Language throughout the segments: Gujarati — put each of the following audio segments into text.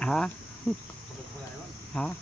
हाँ हाँ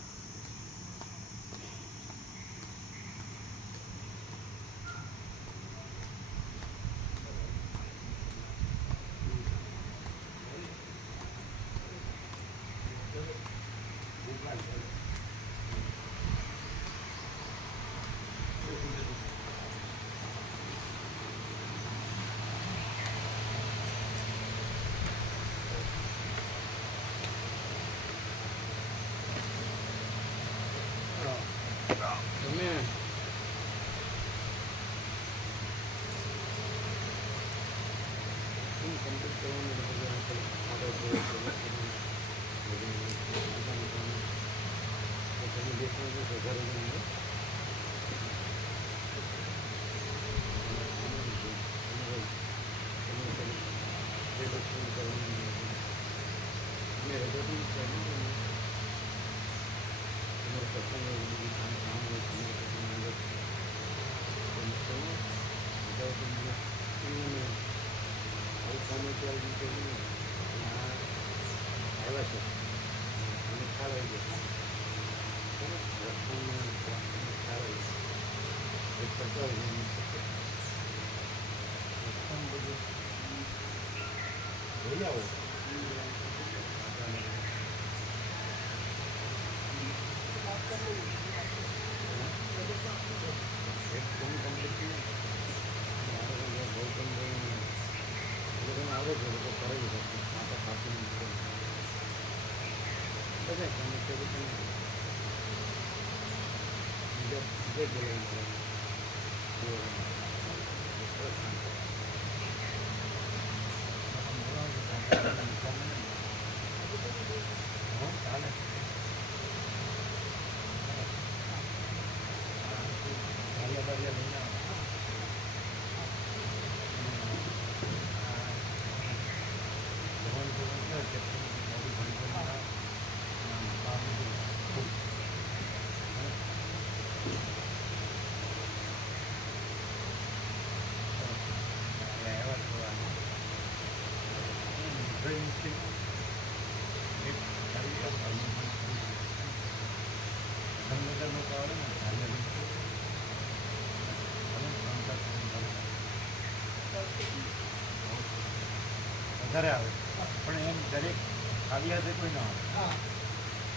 વધારે આવે પણ એમ દરેક ખાલી હાથે કોઈ ના આવે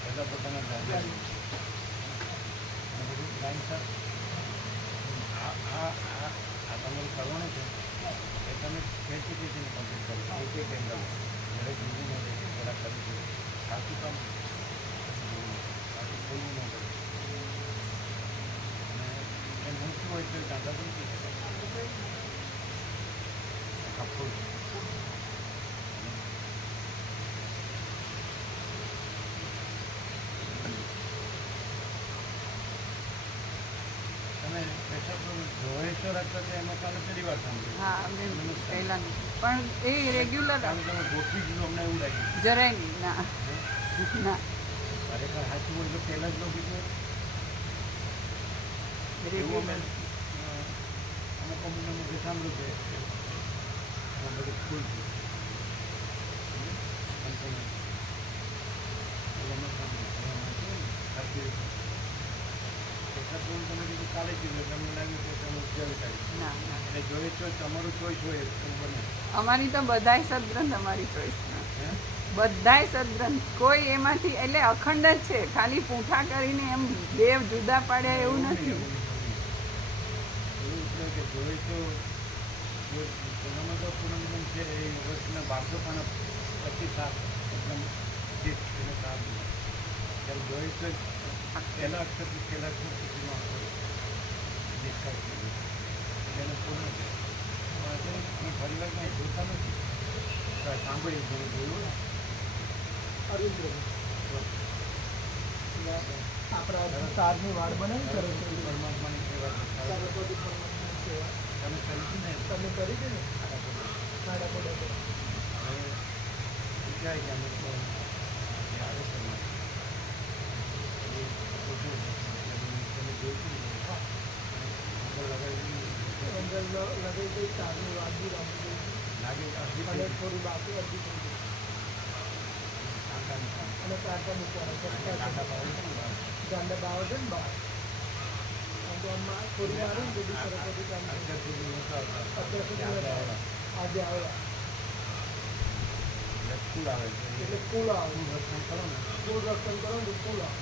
બધા પોતાના બધું લાઈનસર આ તમારું કરવાનું છે એ તમે ખેંચી ખેંચીને કમ્પ્લીટ કરો એક એક એંગલ દરેક બીજું ન રહે થોડા કરી દો સાચું કામ સાચું ખોલવું ન પડે અને એમ ઊંચું હોય તો કાંદા પણ થઈ શકાય કપડું પણ એ રેગ્યુલર જરાય નહીં ના ના ખરેખર સાચું હોય તો પહેલાં જ લો બીજું એવું અમે અમુક અમુક સાંભળ્યું છે બધું ફૂલ છે તમે કીધું કાલે કીધું તમને લાગ્યું કે તમે ઉપયોગ કરી ના ના એટલે જોઈએ છો તમારું ચોઈસ હોય એવું બને અમારી તો બધાય સદગ્રંથ અમારી ચોઈસ બધાય સદગ્રંથ કોઈ એમાંથી એટલે અખંડ જ છે ખાલી પૂંઠા કરીને એમ દેવ જુદા પાડ્યા એવું નથી એવું એટલે કે જોઈએ તો પૂનમ પૂનમ છે એ વર્ષના 1225 એકદમ એને સાથ ત્યારે જોઈએ તો પહેલાં અક્ષરથી પહેલાં અક્ષર સુધીમાં દેખાય એને પૂર્ણ છે અમે ફરી વાર કાંઈ જોતા નથી સાંભળ્યું ઘણું જોયું આપણા તારની વાડ બનાવી સરસ્વતી પરમાત્માની સેવા સરસ્વતી પરમાત્માની સેવા તમે કરી હતી ને તમે કરી છે ને સાડા પડે હવે વિચાર કે અમે તો આવે છે તમે જોઈશું અંદર લગાવી અંદર લગાવી દઈ તારની વાડ બી રાખી દઈ લાગે અડધી અને થઈ થોડી બાકી અડધી થઈ ગઈ કાંટાની કામ. અને કાંટા મૂકવાના અને કાંટા પાડે છે ને બહાર. ગાંડા બાવ છે ને બહાર આમ તો આમ થોડી મારી ને બધી સરસ્વતી કામ થઈ અત્યાર સુધી નહોતા આવતા. અત્યાર સુધી આજે નહોતા. આવ્યા. આજે આવ્યા એટલે ફૂલ આવે છે. એટલે કુલ આવે ફૂલ રક્ષણ કરો ને કુલ રક્ષણ કરો ને કુલ આવે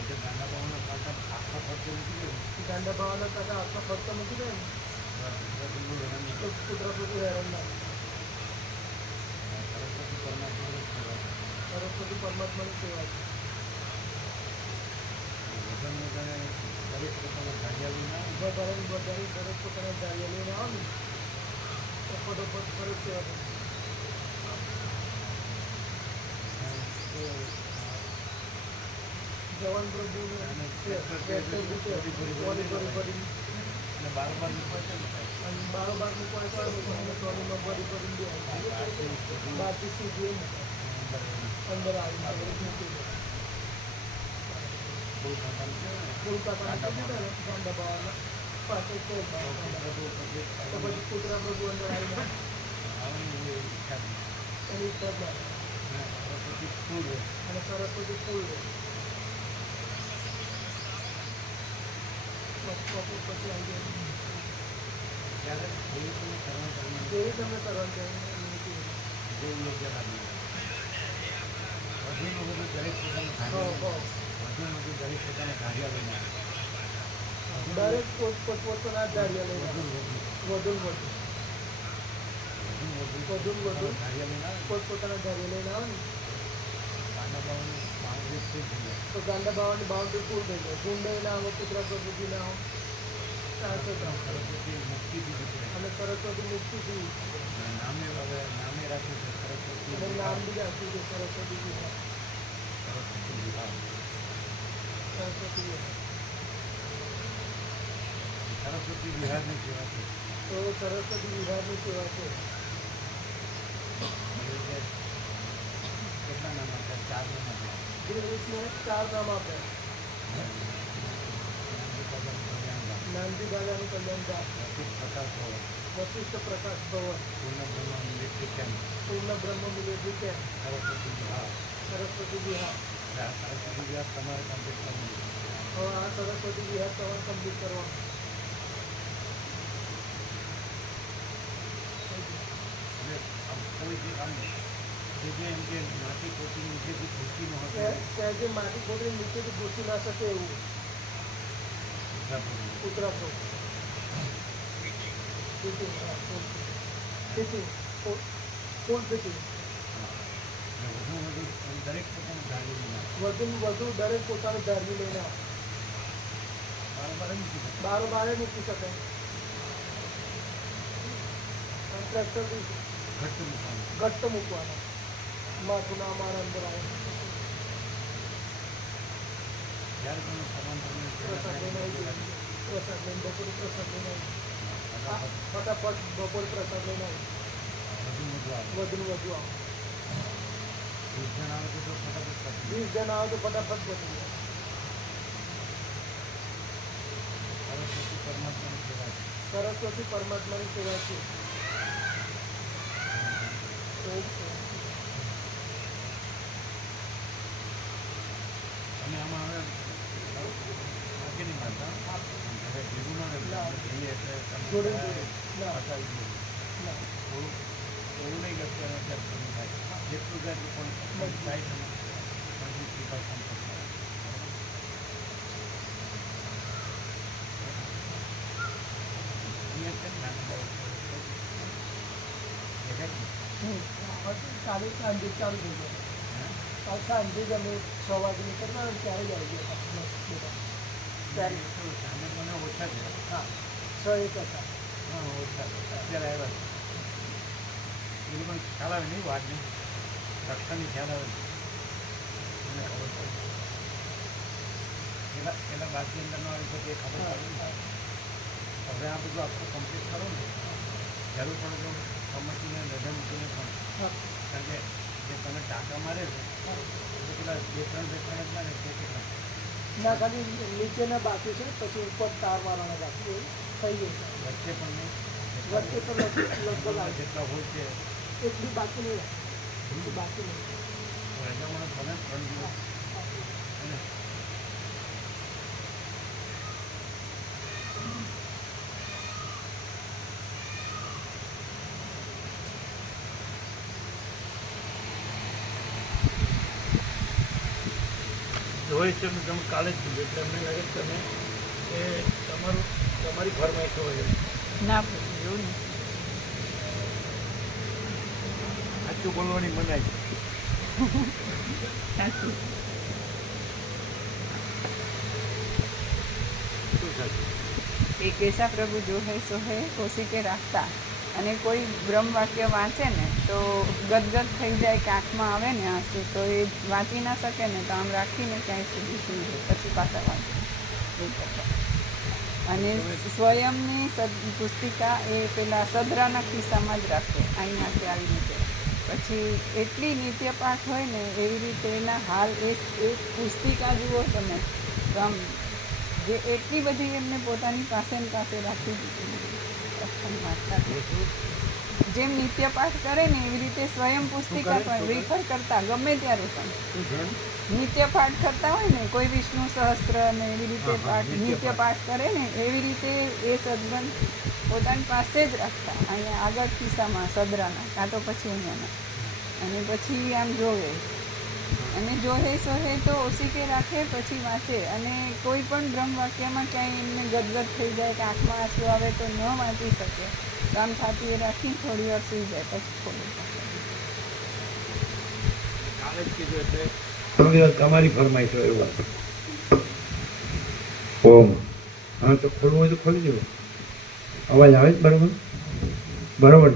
એટલે ગાંડા પાવાના કાંટા આખા ફરતે મૂકી દે ને. ગાંડા બાવાના કાંટા હાથમાં ફરતા મૂકી દે ને ગુજરાતીનું હેરાન નહીં તો કરે. કુતરા પ્રભુ હેરાન ના સરસ્વતી પરમાત્માની સેવા છે. સરસ્વતી પરમાત્માની સેવા છે વજન વગેરે દરેક પોતાના ભાગ્યા લઈને આવે ને. વધારે ને વધારે દરેક પોતાના જાળીયા લઈને આવે ને તો ફટોફટ સરસ સેવા કરે જવાન પ્રભુને અને ટ્રેક્ટર ભરી અને બારોબાર મૂકવા છે ને સાહેબ. અને બારોબાર મૂકવા પડે અને ટ્રોલીમાં ભરી દે બહારથી સીધી એ મૂકે અંદર આવીને મૂકી દે કોઈ કાંટા મૂકે ને. ફૂલ કાકા મૂકી દીધા ને ગાંડા બાવાના પાછળ કોઈ બાવા પ્રભુ પછી તો પછી કૂતરા પ્રભુ અંદર આવીને આવવાની એ ઈચ્છા છે. એની ઈચ્છા થાય અને સરસ્વતી ફૂલ રહે. અને સરસ્વતી ફૂલ રહે પછી આવી જાય ત્યારે જેવી તમે સર્વણ કરવાનું જેવી તમે કરવાનું છે એવી જે યોગ્ય લાગે. વધુમાં વધુ દરેક પોતાનું કાર્ય વધુમાં વધુ દરેક પોતાના કાર્ય લઈને આવે. દરેક પોતપોતાના જાળિયા લઈને વધુ વધુ વધુ વધુ કાર્ય લઈને આવે. પોતપોતાના જાળિયા લઈને આવે ને કાંડા બાવાનું બાઉન્ડ્રી ફૂલ થઈ જાય. તો ગાંડા બાવાની બાઉન્ડ્રી ફૂલ થઈ જાય ગુંડે ના આવો કૂતરા પ્રભુજી ના આવો સરસ્વતી મુક્તિ દીધી છે. અને સરસ્વતી મુક્તિથી નામે હવે નામે રાખ્યું છે સરસ્વતી અને નામ બી રાખ્યું છે સરસ્વતીજી સરસ્વતી વિવાહ. સરસ્વતી સરસ્વતી વિહારની સેવા છે. તો સરસ્વતી વિહારની સેવા છે એ રીતે કેટલા નામ આપ્યા? 4 નામ આપ્યા. જે રીતને 4 નામ આપ્યા નાનજી દાદાનું કલ્યાણ ગામ વશિષ્ઠ પ્રકાશ ભવન, વશિષ્ઠ પ્રકાશ ભવન પૂર્ણ બ્રહ્મ મિલિટરી કેમ્પ, પૂર્ણ બ્રહ્મ મિલિટરી કેમ્પ સરસ્વતી વિહાર. સરસ્વતી વિહાર આ સરસ્વતી વિહાર તમારે કમ્પ્લીટ કરવું છે. હવે આ સરસ્વતી વિહાર તમારે કમ્પ્લીટ કરવાનું એટલે આમ કોઈ જે આમ જે એમ કે માટી પોતી નીચેથી ખુશી ન હશે સહેજે માટી ખોટી નીચેથી ઘૂસી ના શકે એવું કૂતરા પ્રભુ ફિટિંગ ફૂલ ફિટિંગ વધુ વધુ દરેક પોતાનું ધાર્યું ના વધુ વધુ દરેક પોતાનું ધાર્યું લઈને આવે બારોબાર જ મૂકી શકે. બારે મૂકી શકાય અને ટ્રેક્ટર બી ઘટ્ટ મૂકવાનું. ઘટ્ટ મૂકવાના માથું ના મારા અંદર આવે જ્યારે તમે સર્વાંતરની પ્રસાદ લઈને આવી જાય પ્રસાદ લઈને બપોરે પ્રસાદ લઈને આવી ફટાફટ બપોરે પ્રસાદ લઈને આવી વધુ વધુ આવે. વધુ ને વધુ આવે 20 જણ આવે તો ફટાફટ કરશે. 20 જણ આવે તો ફટાફટ પતી જાય સરસ્વતી પરમાત્માની સેવા છે. સરસ્વતી પરમાત્માની સેવા છે અને આમાં હવે બાકી નહીં માનતા હવે ભેગું ના રહેવું. આપણે જઈએ એટલે તમે જોડે બધાએ ના. બતાવી દઈએ. ના થોડું એવું નહીં કે અત્યારે અત્યારે શરૂ થાય જેટલું થાય એટલું પણ થાય તમે પણ કૃપા સંપર્ક કરો. અહીંયા છે ને નાના બાળકો કાલે સાંજે ચાલુ થઈ જાય કાલ સાંજે જ અમે 6 વાગે નીકળતા ને ત્યારે જ આવી ગયા હતા બધા ત્યારે સામે મને ઓછા છે. હા 6 એક હતા હા ઓછા છે. અત્યારે આવ્યા છે. એ લોકોને ખ્યાલ આવે નહીં વાતની રક્ષણની ખ્યાલ આવે મને ખબર પડે. પેલા બાકી અંદરનો આવી શકે એ ખબર પડે ને. હવે આ બધું આખું કમ્પ્લીટ કરો ને જરૂર પડે તો સંમતિને રજા મૂકીને પણ હા કારણ કે જે તમે ટાંકા મારે છે તો પેલા 2-3 જ મારે છે કેટલા ના ખાલી નીચેના બાકી છે પછી ઉપર તાર મારવાના બાકી એવું થઈ ગયું વચ્ચે પણ નહીં વચ્ચે તો લગભગ આવે જેટલા હોય છે એટલું બાકી નહીં રાખે. એટલું બાકી નહીં. રજા મને ભલે 3 દિવસ અને હોય છે મેં તમે કાલે જ કીધું એટલે અમને લાગે કે તમે એ તમારી ફરમાઈશ હોય ના પૂછ્યું એવું નહીં. સાચું બોલવાની મનાય છે. સાચું. શું સાચું? એ કેશા પ્રભુ જો હૈ સો હૈ કોશી કે રાખતા. અને કોઈ બ્રહ્મ વાક્ય વાંચે ને તો ગદગદ થઈ જાય કે આંખમાં આવે ને આંસુ તો એ વાંચી ના શકે ને તો આમ રાખીને ક્યાંય સુધી સુઈ જાય પછી પાછા વાંચે એવું કરતા. અને સ્વયંની પુસ્તિકા એ પેલા સદરાના ખિસ્સામાં જ રાખે અહીંયાથી આવી રીતે. પછી એટલી નિત્ય પાઠ હોય ને એવી રીતે એના હાલ એ પુસ્તિકા જુઓ તમે તો આમ જે એટલી બધી એમને પોતાની પાસે ને પાસે રાખી દીધી. જેમ નિત્ય પાઠ કરે ને એવી રીતે સ્વયં પુસ્તિકા પણ રિફર કરતા ગમે ત્યારે પણ નિત્ય પાઠ કરતા હોય ને કોઈ વિષ્ણુ સહસ્ત્ર ને એવી રીતે પાઠ નિત્ય પાઠ કરે ને એવી રીતે એ સદગ્રંથ પોતાની પાસે જ રાખતા અહીંયા આગળ ખિસ્સામાં સદરાના કાં તો પછી અહીંયાના. અને પછી આમ જોવે અને જોહે સોહે તો ઓછી કે રાખે પછી વાંચે. અને કોઈ પણ બ્રહ્મ વાક્યમાં ક્યાંય એમને ગદગદ થઈ જાય કે આંખમાં આંસુ આવે તો ન વાંચી શકે તો આમ છાતીએ રાખી થોડી વાર સુઈ જાય પછી ખોલી કાલે જ કીધું એટલે તમારી ફરમાઈશ હોય એવું. ઓમ હા તો ખોલવું હોય તો ખોલી દેવું. અવાજ આવે જ બરાબર બરાબર.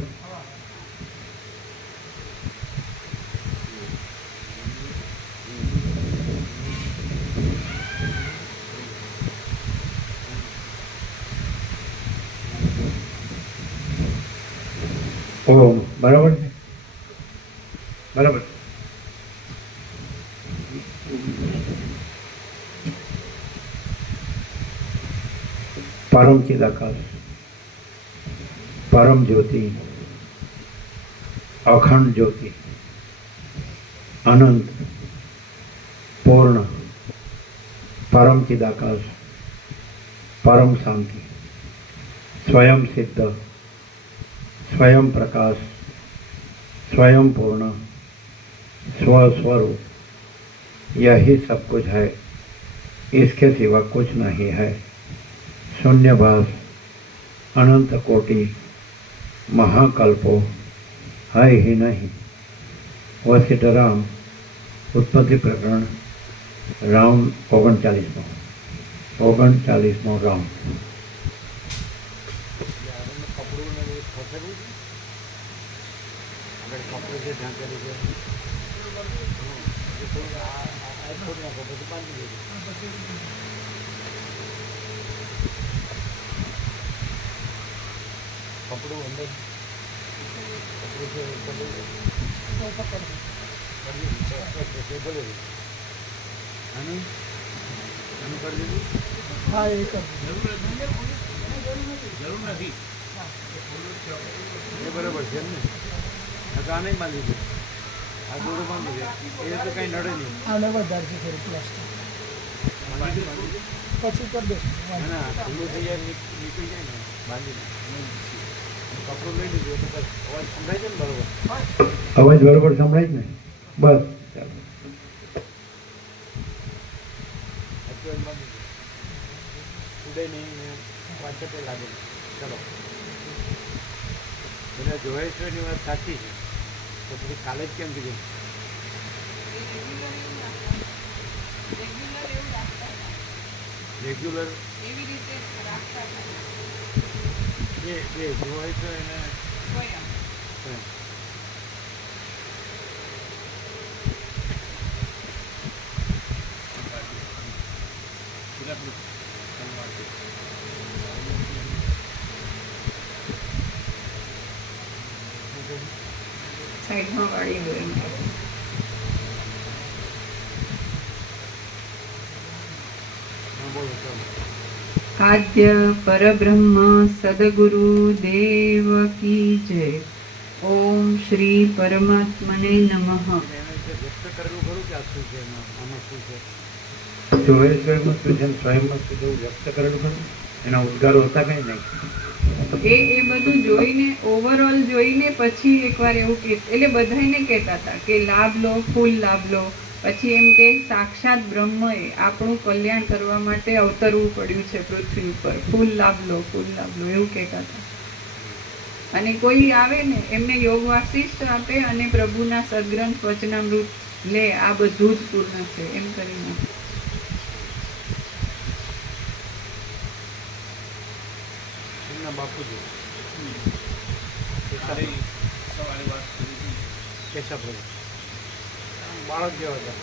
ઓમ બરાબર છે બરાબર. परम चिदाकाश परम ज्योति अखंड ज्योति अनंत पूर्ण परम चिदाकाश परम शांति स्वयं सिद्ध स्वयं प्रकाश स्वयं पूर्ण स्वस्वरूप यही सब कुछ है. इसके सिवा कुछ नहीं है. शून्यभास अनंत कोटि महाकल्पो है ही नहीं. वशिष्ठ राम उत्पत्ति प्रकरण राम 39 राम. કપડું ને એ ખસેડવું છે આગળ કપડું છે ઢાંકેલું છે એ થોડું આ થોડું નાખો પછી બાંધી દેજો. કપડું અંદર કપડું છે ભલે આનું આનું કરી દીધું. હા એ કર. જરૂર નથી એ બરાબર છે એમ ને તો આ નહીં બાંધી દે આ દોરું બાંધી દે એ તો કંઈ નડે નહીં. આને વધારશે થોડું પ્લાસ્ટિક બાંધી દે પછી કરી દે. ના ના ખુલ્લું થઈ જાય નીકળી જાય ને બાંધી દે કપડું લઈ લીધું તો બસ અવાજ સંભળાય છે ને બરોબર. અવાજ બરોબર સંભળાય જ ને બસ. અત્યારે બાંધી દે ઉડે નહીં ને પાછળ લાગે. ચલો એટલે જોયેશ્વરની વાત સાચી છે તો પછી કાલે જ કેમ કીધું. રેગ્યુલર એવી રીતે રાખતા હતા. એ જોયેશ્વર એને સ્વયં સાઈડમાં વાળી દો એમ. બોલો ચાલો આદ્ય પરબ્રહ્મ સદગુરુ દેવ કી જય. ઓમ શ્રી પરમાત્મને નમઃ. એને વિશે વ્યક્ત કરેલું ખરું કે આ શું છે આમાં શું છે? જોયે સ્વયંમાં શું છે ને સ્વયંમાં શું છે એવું વ્યક્ત કરેલું ખરું? એના ઉદ્ગારો હતા કંઈ નહીં. એ બધું જોઈને ઓવરઓલ જોઈને પછી એકવાર એવું કે એટલે બધાને કહેતા હતા કે લાભ લો, ફૂલ લાભ લો. પછી એમ કે સાક્ષાત બ્રહ્મએ આપણું કલ્યાણ કરવા માટે અવતરવું પડ્યું છે પૃથ્વી ઉપર. ફૂલ લાભ લો, ફૂલ લાભ લો એવું કહેતા હતા. અને કોઈ આવે ને એમને યોગ વાસિષ્ઠ આપે અને પ્રભુના સદગ્રંથ વચનામૃત લે, આ બધું જ પૂર્ણ છે એમ કરીને. એમના બાપુજી કેશવ પ્રભુ બાળક જેવા હતા,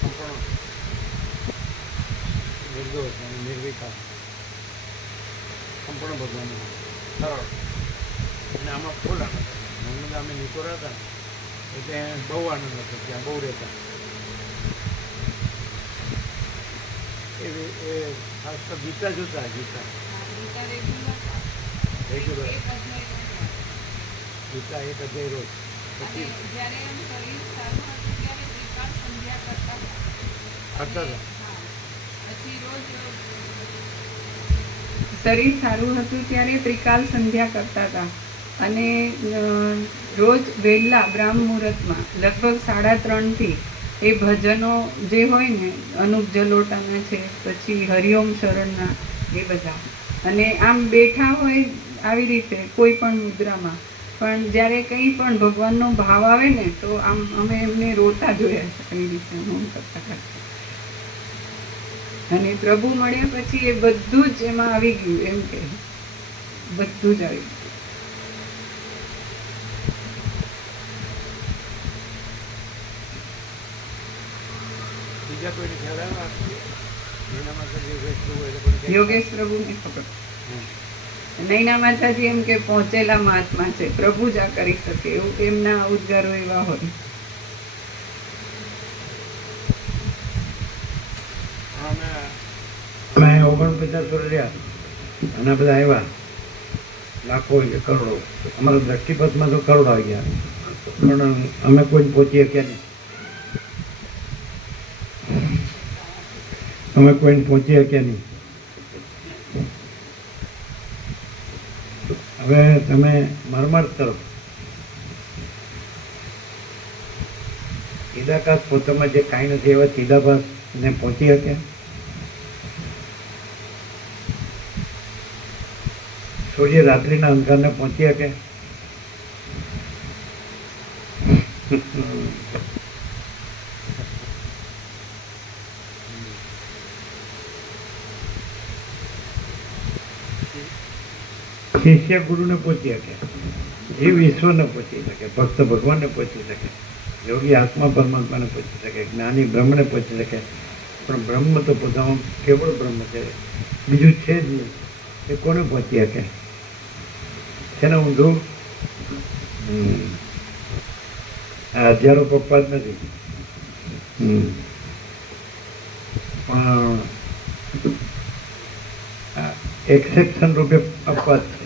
સંપૂર્ણ નિર્દોષ અને નિર્વિકાર, સંપૂર્ણ ભગવાન સરળ. અને આમાં ફૂલ આનંદ હતો. નર્મદા અમે નીકોરા હતા એટલે બહુ આનંદ હતો, ત્યાં બહુ રહેતા. એ ખાસ તો ગીતા જોતા, ગીતા રેગ્યુલર, ગીતા એક અધ્યાય રોજ. પછી કરતા હતા. શરીર સારું હતું ત્યારે ત્રિકાલ સંધ્યા કરતા હતા. અને રોજ વહેલા બ્રાહ્મ મુહૂર્તમાં લગભગ 3:30 એ ભજનો જે હોય ને અનુપ જલોટાના છે, પછી હરિઓમ શરણના, એ બધા. અને આમ બેઠા હોય આવી રીતે કોઈ પણ મુદ્રામાં, પણ જ્યારે કંઈ પણ ભગવાનનો ભાવ આવે ને તો આમ અમે એમને રોતા જોયા છે આવી રીતે હું કરતા કરતા. અને પ્રભુ મળ્યા પછી એ બધું જ એમાં આવી ગયું, એમ કે બધું જ આવી ગયું. બીજા કોઈને ખ્યાલ આવ્યા? એના માટે જે વૈષ્ણવ હોય એ લોકોને ખ્યાલ યોગેશ પ્રભુને ખબર. હમ. નૈના માતાજી એમ કે પહોંચેલા મહાત્મા છે, પ્રભુ જ આ કરી શકે, એવું એમના ઉદ્ગારો એવા હોય. અમે અમે 49 વર્ષ રહ્યા અને બધા આવ્યા લાખો કરોડો. અમારા દ્રષ્ટિપથમાં તો કરોડ આવી ગયા, પણ અમે કોઈ પહોંચી શક્યા નહીં. અમે કોઈને પહોંચી શક્યા નહીં. હવે તમે મરમર તરફ ચિદાકાશ પોતામાં જે કાંઈ નથી એવા ચિદાભાસને પહોંચી શકે? સૂર્ય રાત્રિના અંધકારને પહોંચી શકે? શિષ્ય ગુરુને પહોંચી શકે, જીવ ઈશ્વરને પહોંચી શકે, ભક્ત ભગવાનને પહોંચી શકે, યોગી આત્મા પરમાત્માને પહોંચી શકે, જ્ઞાની બ્રહ્મને પહોંચી શકે. પણ બ્રહ્મ તો પોતામાં કેવળ બ્રહ્મ છે, બીજું છે જ નહીં. એ કોને પહોંચી શકે? છે ને ઊંધું? આ હજારો પપ્પા જ નથી, પણ એક્સેપ્શન રૂપે અપવાદ છે.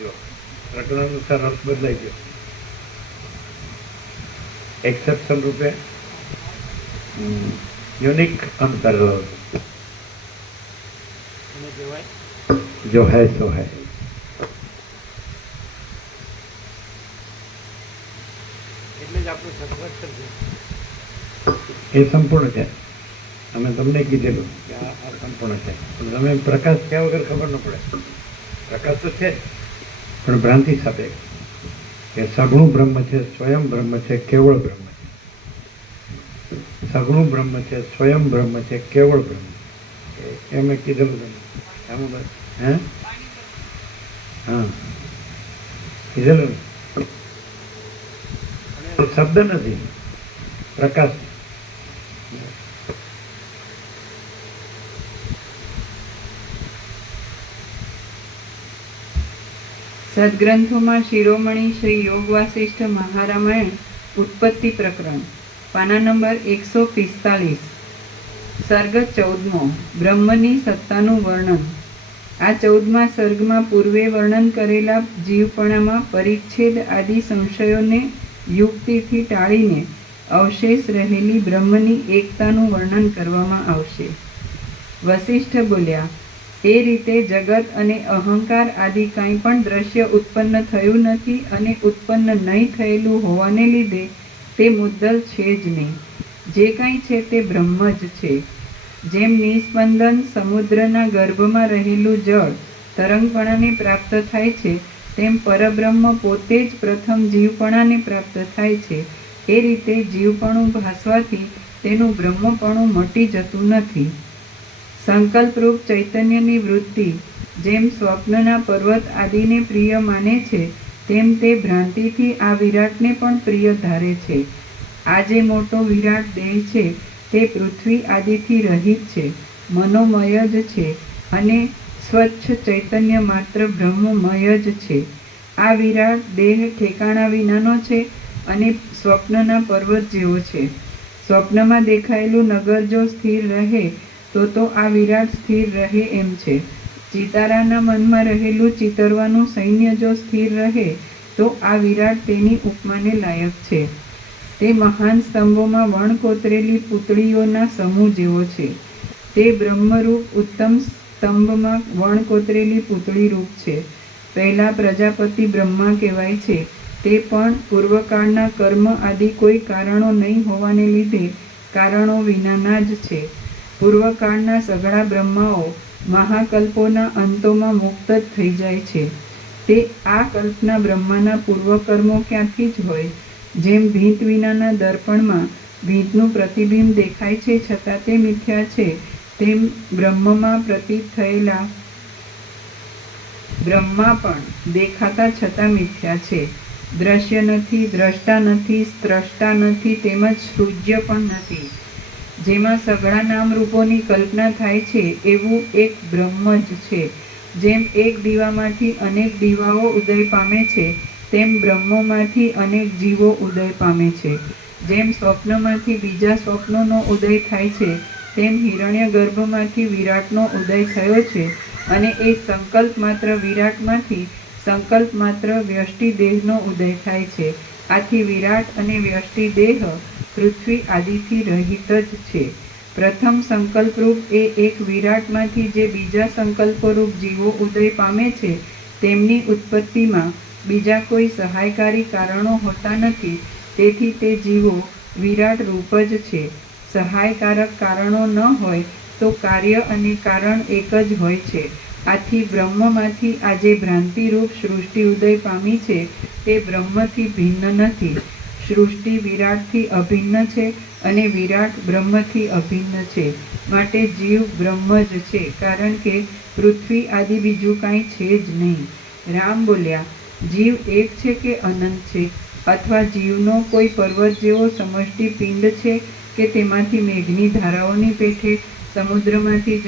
જો પ્રકરણાનુસાર અર્થ બદલાઈ ગયો. એક્સેપ્શન રૂપે યુનિક અંતર એને કહેવાય જો હૈ સો હૈ. એટલે જ આપણું સત્વક્ષર છે. એ સંપૂર્ણ છે. અમે તમને કીધેલું કે આ સંપૂર્ણ છે, પણ તમે પ્રકાશ થયા વગર ખબર ન પડે. પ્રકાશ તો છે પણ ભ્રાંતિ સાપેક્ષ, કે સગુણું બ્રહ્મ છે, સ્વયં બ્રહ્મ છે, કેવળ બ્રહ્મ છે. સગુણું બ્રહ્મ છે, સ્વયં બ્રહ્મ છે, કેવળ બ્રહ્મ. એ મેં કીધેલું તમને. આમ બસ હે હા કીધેલું. શબ્દ નથી, પ્રકાશ. સદગ્રંથોમાં શિરોમણી શ્રી યોગ વાસિષ્ઠ મહારામાયણ ઉત્પત્તિ પ્રકરણ પાના નંબર 145. સર્ગ 14મો બ્રહ્મની સત્તાનું વર્ણન. આ 14મા સર્ગમાં પૂર્વે વર્ણન કરેલા જીવપણામાં પરિચ્છેદ આદિ સંશયોને યુક્તિથી ટાળીને અવશેષ રહેલી બ્રહ્મની એકતાનું વર્ણન કરવામાં આવશે. વસિષ્ઠ બોલ્યા, એ રીતે જગત અને અહંકાર આદિ કાંઈ પણ દ્રશ્ય ઉત્પન્ન થયું નથી અને ઉત્પન્ન નહીં થયેલું હોવાને લીધે તે મુદ્દલ છે જ નહીં. જે કાંઈ છે તે બ્રહ્મ જ છે. જેમ નિસ્પંદન સમુદ્રના ગર્ભમાં રહેલું જળ તરંગપણાને પ્રાપ્ત થાય છે, તેમ પરબ્રહ્મ પોતે જ પ્રથમ જીવપણાને પ્રાપ્ત થાય છે. એ રીતે જીવપણું ભાસવાથી તેનું બ્રહ્મપણું મટી જતું નથી. સંકલ્પરૂપ ચૈતન્યની વૃત્તિ જેમ સ્વપ્નના પર્વત આદિને પ્રિય માને છે, તેમ તે ભ્રાંતિથી આ વિરાટને પણ પ્રિય ધારે છે. આ જે મોટો વિરાટ દેહ છે તે પૃથ્વી આદિથી રહિત છે, મનોમય જ છે અને સ્વચ્છ ચૈતન્ય માત્ર બ્રહ્મમય જ છે. આ વિરાટ દેહ ઠેકાણા વિનાનો છે અને સ્વપ્નના પર્વત જેવો છે. સ્વપ્નમાં દેખાયેલું નગર જો સ્થિર રહે તો આ વિરાટ સ્થિર રહે એમ છે. ચિતારાના મનમાં રહેલું ચિતરવાનું સૈન્ય જો સ્થિર રહે તો આ વિરાટ તેની ઉપમાને લાયક છે. તે મહાન સ્તંભોમાં વણ કોતરેલી પૂતળીઓના સમૂહ જેવો છે. તે બ્રહ્મરૂપ ઉત્તમ સ્તંભમાં વણ કોતરેલી પૂતળી રૂપ છે. પહેલા પ્રજાપતિ બ્રહ્મા કહેવાય છે. તે પણ પૂર્વકાળના કર્મ આદિ કોઈ કારણો નહીં હોવાને લીધે કારણો વિનાના જ છે. પૂર્વકાળના સઘળા બ્રહ્માઓ મહાકલ્પોના અંતોમાં મુક્ત જ થઈ જાય છે. તે આ કલ્પના બ્રહ્માના પૂર્વકર્મો ક્યાંથી જ હોય. જેમ ભીંત વિનાના દર્પણમાં ભીંતનું પ્રતિબિંબ દેખાય છે છતાં તે મિથ્યા છે, તેમ બ્રહ્મમાં પ્રતીત થયેલા બ્રહ્મા પણ દેખાતા છતાં મિથ્યા છે. દ્રશ્ય નથી, દ્રષ્ટા નથી, સ્રષ્ટા નથી, તેમજ સૃજ્ય પણ નથી. જેમાં સઘળા નામરૂપોની કલ્પના થાય છે એવું એક બ્રહ્મ જ છે. જેમ એક દીવામાંથી અનેક દીવાઓ ઉદય પામે છે, તેમ બ્રહ્મમાંથી અનેક જીવો ઉદય પામે છે. જેમ સ્વપ્નમાંથી બીજા સ્વપ્નોનો ઉદય થાય છે, તેમ હિરણ્ય ગર્ભમાંથી વિરાટનો ઉદય થયો છે અને એ સંકલ્પ માત્ર વિરાટમાંથી સંકલ્પ માત્ર વ્યષ્ટિ દેહનો ઉદય થાય છે. આથી વિરાટ અને વ્યષ્ટિ દેહ પૃથ્વી આદિથી રહિત જ છે. પ્રથમ સંકલ્પરૂપ એ એક વિરાટમાંથી જે બીજા સંકલ્પરૂપ જીવો ઉદય પામે છે, તેમની ઉત્પત્તિમાં બીજા કોઈ સહાયકારી કારણો હોતા નથી. તેથી તે જીવો વિરાટ રૂપ જ છે. સહાયકારક કારણો ન હોય તો કાર્ય અને કારણ એક જ હોય છે. આથી બ્રહ્મમાંથી આ જે ભ્રાંતિરૂપ સૃષ્ટિ ઉદય પામી છે તે બ્રહ્મથી ભિન્ન નથી. સૃષ્ટિ વિરાટથી અભિન્ન છે અને વિરાટ બ્રહ્મથી અભિન્ન છે. માટે જીવ બ્રહ્મ જ છે, કારણ કે પૃથ્વી આદિ બીજું કાંઈ છે જ નહીં. રામ બોલ્યા, જીવ એક છે કે અનંત છે? અથવા જીવનો કોઈ પર્વત જેવો સમષ્ટિ પિંડ છે કે તેમાંથી મેઘની ધારાઓની પેઠે, સમુદ્રમાંથી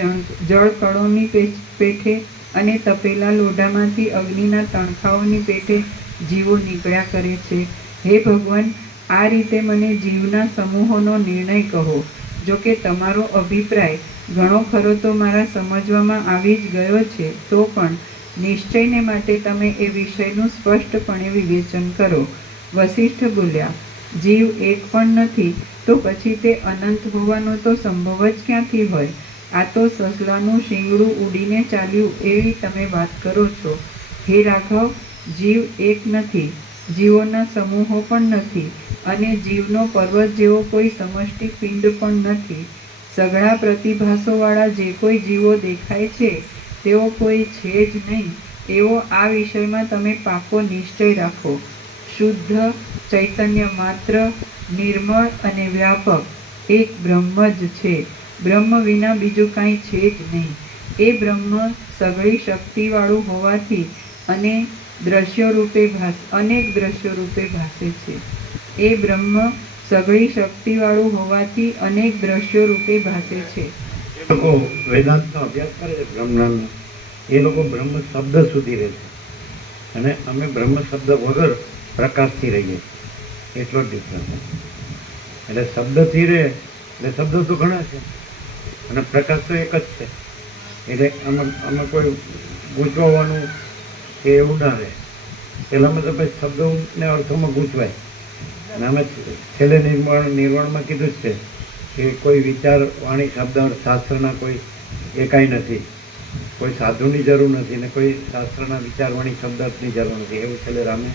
જળકણોની પેઠે અને તપેલા લોઢામાંથી અગ્નિના તણખાઓની પેઠે જીવો નીકળ્યા કરે છે? હે ભગવાન, આ રીતે મને જીવના સમૂહોનો નિર્ણય કહો. જો કે તમારો અભિપ્રાય ઘણો ખરો તો મારા સમજવામાં આવી જ ગયો છે, તો પણ નિશ્ચયને માટે તમે એ વિષયનું સ્પષ્ટપણે વિવેચન કરો. વસિષ્ઠ બોલ્યા, જીવ એક પણ નથી તો પછી તે અનંત હોવાનો તો સંભવ જ ક્યાંથી હોય? આ તો સસલાનું શિંગડું ઉડીને ચાલ્યું એવી તમે વાત કરો છો. હે રાઘવ, જીવ એક નથી, જીવોના સમૂહો પણ નથી અને જીવનો પર્વત જેવો કોઈ સમષ્ટિ પિંડ પણ નથી. સઘળા પ્રતિભાસોવાળા જે કોઈ જીવો દેખાય છે તેઓ કોઈ છે જ નહીં, એવો આ વિષયમાં તમે પાકો નિશ્ચય રાખો. શુદ્ધ ચૈતન્ય માત્ર, નિર્મળ અને વ્યાપક એક બ્રહ્મ જ છે. બ્રહ્મ વિના બીજું કાંઈ છે જ નહીં. એ બ્રહ્મ સઘળી શક્તિવાળું હોવાથી અનેક દ્રશ્યો રૂપે ભાસે છે. એ બ્રહ્મ સઘળી શક્તિવાળું હોવાથી અનેક દ્રશ્યો રૂપે ભાસે છે. જે લોકો વેદાંતનો અભ્યાસ કરે છે, બ્રહ્મજ્ઞાનનો, એ લોકો બ્રહ્મ શબ્દ સુધી રહે છે અને અમે બ્રહ્મ શબ્દ વગર પ્રકાશથી રહીએ, એટલો જ ડિફરન્સ. એટલે શબ્દથી રહે એટલે શબ્દ તો ઘણા છે, અને પ્રકાશ તો એક જ છે. એટલે આમાં કોઈ ગૂંચવવાનું કે એવું ના રહે. પહેલાંમાં તો પછી શબ્દોને અર્થોમાં ગૂંચવાય, અને આમાં છેલ્લે નિર્વાણમાં કીધું જ છે કે કોઈ વિચાર વાણી શબ્દ શાસ્ત્રના કોઈ એ કાંઈ નથી, કોઈ સાધુની જરૂર નથી ને કોઈ શાસ્ત્રના વિચારવાણી શબ્દની જરૂર નથી, એવું છેલ્લે રામે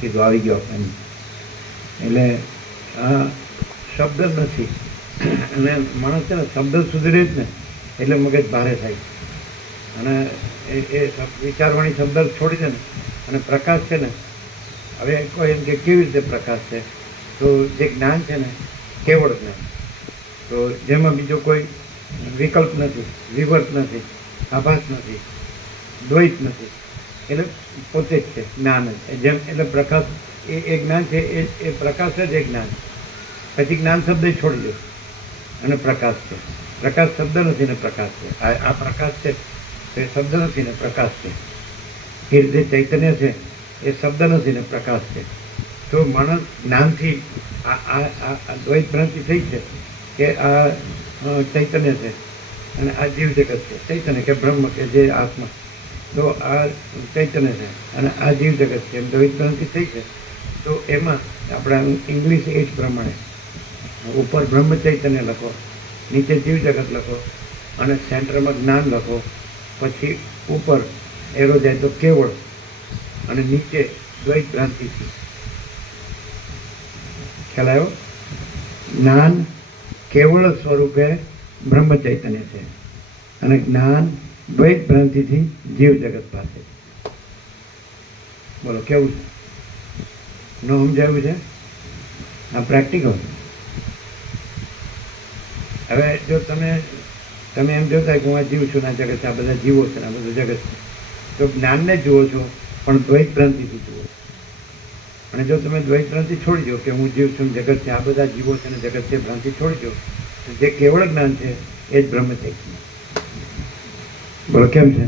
કીધું. આવી ગયો આપણને. એટલે આ શબ્દ નથી. અને માણસ છે ને શબ્દ સુધરે જ ને એટલે મગજ ભારે થાય, અને એ વિચારવાણી શબ્દ છોડી દે ને. અને પ્રકાશ છે ને, હવે કોઈ એમ કે કેવી રીતે પ્રકાશ છે, તો જે જ્ઞાન છે ને કેવળ જ્ઞાન, તો જેમાં બીજો કોઈ વિકલ્પ નથી, વિવર્ત નથી, આભાસ નથી, દ્વૈત નથી, એટલે પોતે જ છે જ્ઞાન જ. જેમ એટલે પ્રકાશ એ જ્ઞાન છે, એ પ્રકાશ જ એ જ્ઞાન. પછી જ્ઞાન શબ્દ છોડી દો અને પ્રકાશ છે. પ્રકાશ શબ્દ નથી ને પ્રકાશ છે. આ પ્રકાશ છે એ શબ્દ નથી ને પ્રકાશ છે. એ રીતે ચૈતન્ય છે એ શબ્દ નથી ને પ્રકાશ છે. તો માણસ જ્ઞાનથી આ દ્વૈત ભ્રાંતિ થઈ છે કે આ ચૈતન્ય છે અને આ જીવ જગત છે. ચૈતન્ય કે બ્રહ્મ કે જે આત્મા, તો આ ચૈતન્ય છે અને આ જીવ જગત છે, એમ દ્વૈત ભ્રાંતિ થઈ છે. તો એમાં આપણા ઇંગ્લિશ એ જ પ્રમાણે ઉપર બ્રહ્મ ચૈતન્ય લખો, નીચે જીવ જગત લખો, અને સેન્ટરમાં જ્ઞાન લખો. પછી ઉપર એરો જાય તો કેવળ, અને નીચે દ્વૈત ભ્રાંતિથી. ખ્યાલ આવ્યો? જ્ઞાન કેવળ સ્વરૂપે બ્રહ્મ ચૈતન્ય છે, અને જ્ઞાન દ્વૈત ભ્રાંતિથી જીવ જગત પાસે. બોલો કેવું છે? ન સમજાયું છે? આ પ્રેક્ટિકલ. હવે જો તમે એમ જોતા કે હું આ જીવ છું, આ જગત છે, આ બધા જીવો છે, આ બધું જગત છે, તો જ્ઞાનને જુઓ છો પણ દ્વૈત ભ્રાંતિથી જુઓ. અને જો તમે દ્વૈત ભ્રાંતિ છોડી દો કે હું જીવ છું, જગત છે, આ બધા જીવો છે અને જગત છે, ભ્રાંતિ છોડી દો, તો જે કેવળ જ્ઞાન છે એ જ બ્રહ્મ ચૈતન્ય. બોલો કેમ છે?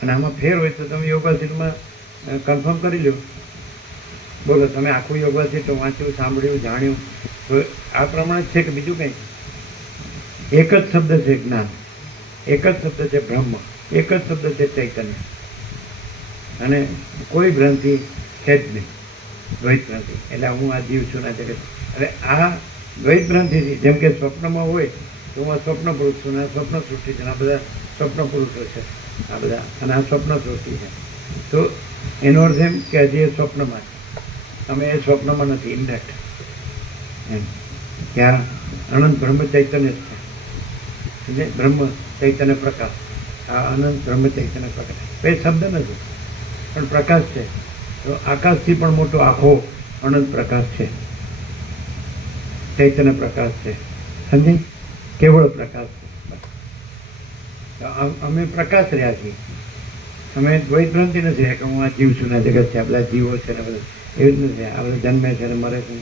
અને આમાં ફેર હોય તો તમે યોગાસીનમાં કન્ફર્મ કરી લો. બોલો તમે આખું યોગાસીન તો વાંચ્યું, સાંભળ્યું, જાણ્યું, તો આ પ્રમાણે જ છે કે બીજું કંઈ? એક જ શબ્દ છે જ્ઞાન, એક જ શબ્દ છે બ્રહ્મ, એક જ શબ્દ છે ચૈતન્ય, અને કોઈ ભ્રાંતિ છે જ નહીં, દ્વૈત ભ્રાંતિ. એટલે હું આ જીવ છું ના જગત. એટલે આ દ્વૈત ભ્રાંતિથી, જેમ કે સ્વપ્નમાં હોય તો હું આ સ્વપ્ન પુરુષ છું, આ સ્વપ્ન સૃષ્ટિ છે, આ બધા સ્વપ્ન પુરુષો છે, આ બધા, અને આ સ્વપ્ન સૃષ્ટિ છે. તો એનો અર્થ એમ કે હજી એ સ્વપ્નમાં છે, અમે એ સ્વપ્નમાં નથી, ઇન્ડેક્ટ એમ. ત્યાં અનંત બ્રહ્મ ચૈતન્ય છે, બ્રહ્મ ચૈતન્ય પ્રકાશ. આ અનંત બ્રહ્મ ચૈતન્ય પ્રકાશ એ શબ્દ નથી પણ પ્રકાશ છે. તો આકાશથી પણ મોટો આખો અનંત પ્રકાશ છે, ચૈતન્ય પ્રકાશ છે, સમજી? કેવળ પ્રકાશ છે. અમે પ્રકાશ રહ્યા છીએ, અમે દ્વૈત ભ્રાંતિ નથી રહ્યા કે હું આ જીવ છું, ના જગત છે, આ બધા જીવો છે ને બધા, એવું જ નથી. આ બધા જન્મે છે ને મરે છે,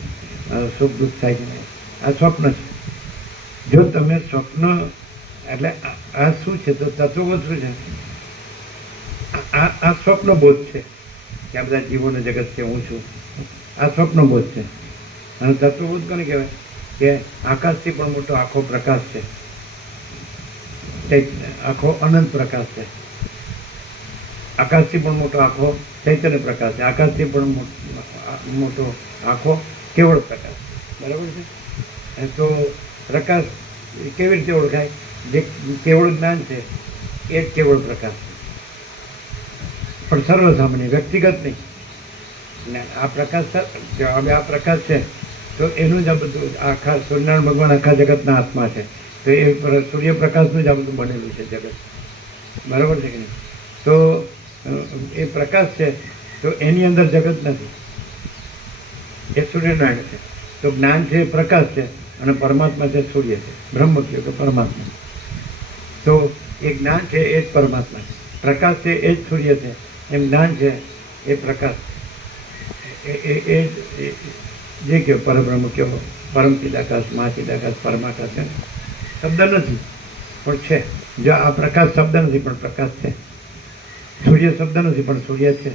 સુખ દુઃખ થાય છે ને, આ સ્વપ્ન છે. જો તમે સ્વપ્ન એટલે આ શું છે? તો તત્વબોધ શું છે? આ સ્વપ્નબોધ છે કે આ બધા જીવોને જગત છે, હું છું, આ સ્વપ્નબોધ છે. અને તત્વબોધ કોને કહેવાય? કે આકાશથી પણ મોટો આખો પ્રકાશ છે, આખો અનંત પ્રકાશ છે. આકાશથી પણ મોટો આખો ચૈતન્ય પ્રકાશ છે, આકાશથી પણ મોટો આખો કેવળ પ્રકાશ. બરાબર છે? તો પ્રકાશ કેવી રીતે ઓળખાય? જે કેવળ જ્ઞાન છે એ જ કેવળ પ્રકાશ છે, પણ સર્વસામાન્ય, વ્યક્તિગત નહીં. ને આ પ્રકાશ, હવે આ પ્રકાશ છે તો એનું જ આ બધું, આખા સૂર્યનારાયણ ભગવાન આખા જગતના આત્મા છે, તો એ સૂર્યપ્રકાશનું જ આ બધું બનેલું છે જગત. બરાબર છે કે નહીં? તો એ પ્રકાશ છે, તો એની અંદર જગત નથી, એ સૂર્યનારાયણ છે. તો જ્ઞાન છે એ પ્રકાશ છે, અને પરમાત્મા છે સૂર્ય છે, બ્રહ્મ કયો કે પરમાત્મા. તો એ જ્ઞાન છે એ જ પરમાત્મા છે, પ્રકાશ છે એ જ સૂર્ય છે, એમ જ્ઞાન છે એ પ્રકાશ, એ જે કયો પરબ્રહ્મ કયો, પરમ ચિદાકાશ, મહાચિદાકાશ, પરમાકાશ છે. શબ્દ નથી પણ છે. જો આ પ્રકાશ શબ્દ નથી પણ પ્રકાશ છે, સૂર્ય શબ્દ નથી પણ સૂર્ય છે,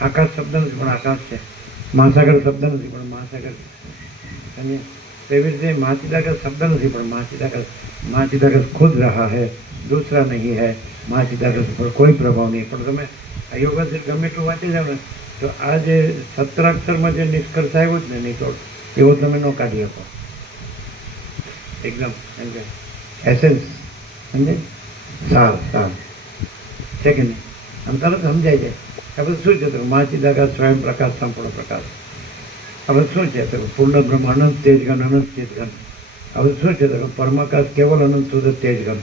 આકાશ શબ્દ નથી પણ આકાશ છે, મહાસાગર શબ્દ નથી પણ મહાસાગર છે. એવી રીતે महाचिदाकाश शब्द नहीं पण महाचिदाकाश खुद रहा है, दूसरा नहीं है, महाचिदाकाश पर कोई प्रभाव नहीं। पण તમે આ યોગાથી ગમે એટલું વાંચી જાવ ને તો આ જે 17 અક્ષરમાં જે નિષ્કર્ષ આવ્યો છે ને નિચોડ એવો તમે ન કાઢી શકો એકદમ એમ કે એસેન્સ સમજે સાર છે કે નહીં આમ તરત સમજાય જાય આ બધું શું છે તો महाचिदाकाश स्वयं प्रकाश संपूर्ण प्रकाश આ બધું શું છે તો પૂર્ણ બ્રહ્મ અનંત તેજઘન અનંત ચેતઘન આ બધું શું છે તો પરમાકાશ કેવલ અનંત શુદ્ધ તેજઘન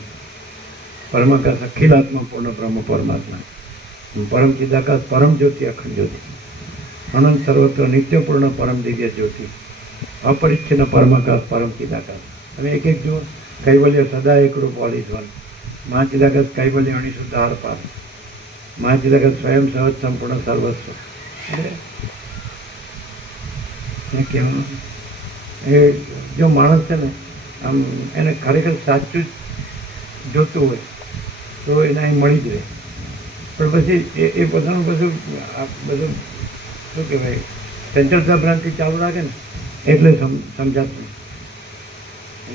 પરમાકાશ અખિલાત્મા પૂર્ણ બ્રહ્મ પરમાત્મા પરમ ચિદાકાશ પરમ જ્યોતિ અખંડ જ્યોતિ અનંત સર્વત્ર નિત્યપૂર્ણ પરમ દિવ્ય જ્યોતિ અપરિચ્છિન્ન પરમાકાશ પરમ ચિદાકાશ તમે એક એક જુઓ કૈવલ્ય સદા એકરૂપ all is one महाचिदाकाश Kaivalya अणिशुद्ध are पार महाचिदाकाश स्वयं सहज संपूर्ण सर्वस्व એ જો માણસ છે ને આમ એને ખરેખર સાચું જોતું હોય તો એને અહીં મળી જ રહે પણ પછી એ પોતાનું બધું શું કહેવાય ચંચળતા ભ્રાંતિ ચાલુ રાખે ને એટલે સમજાતું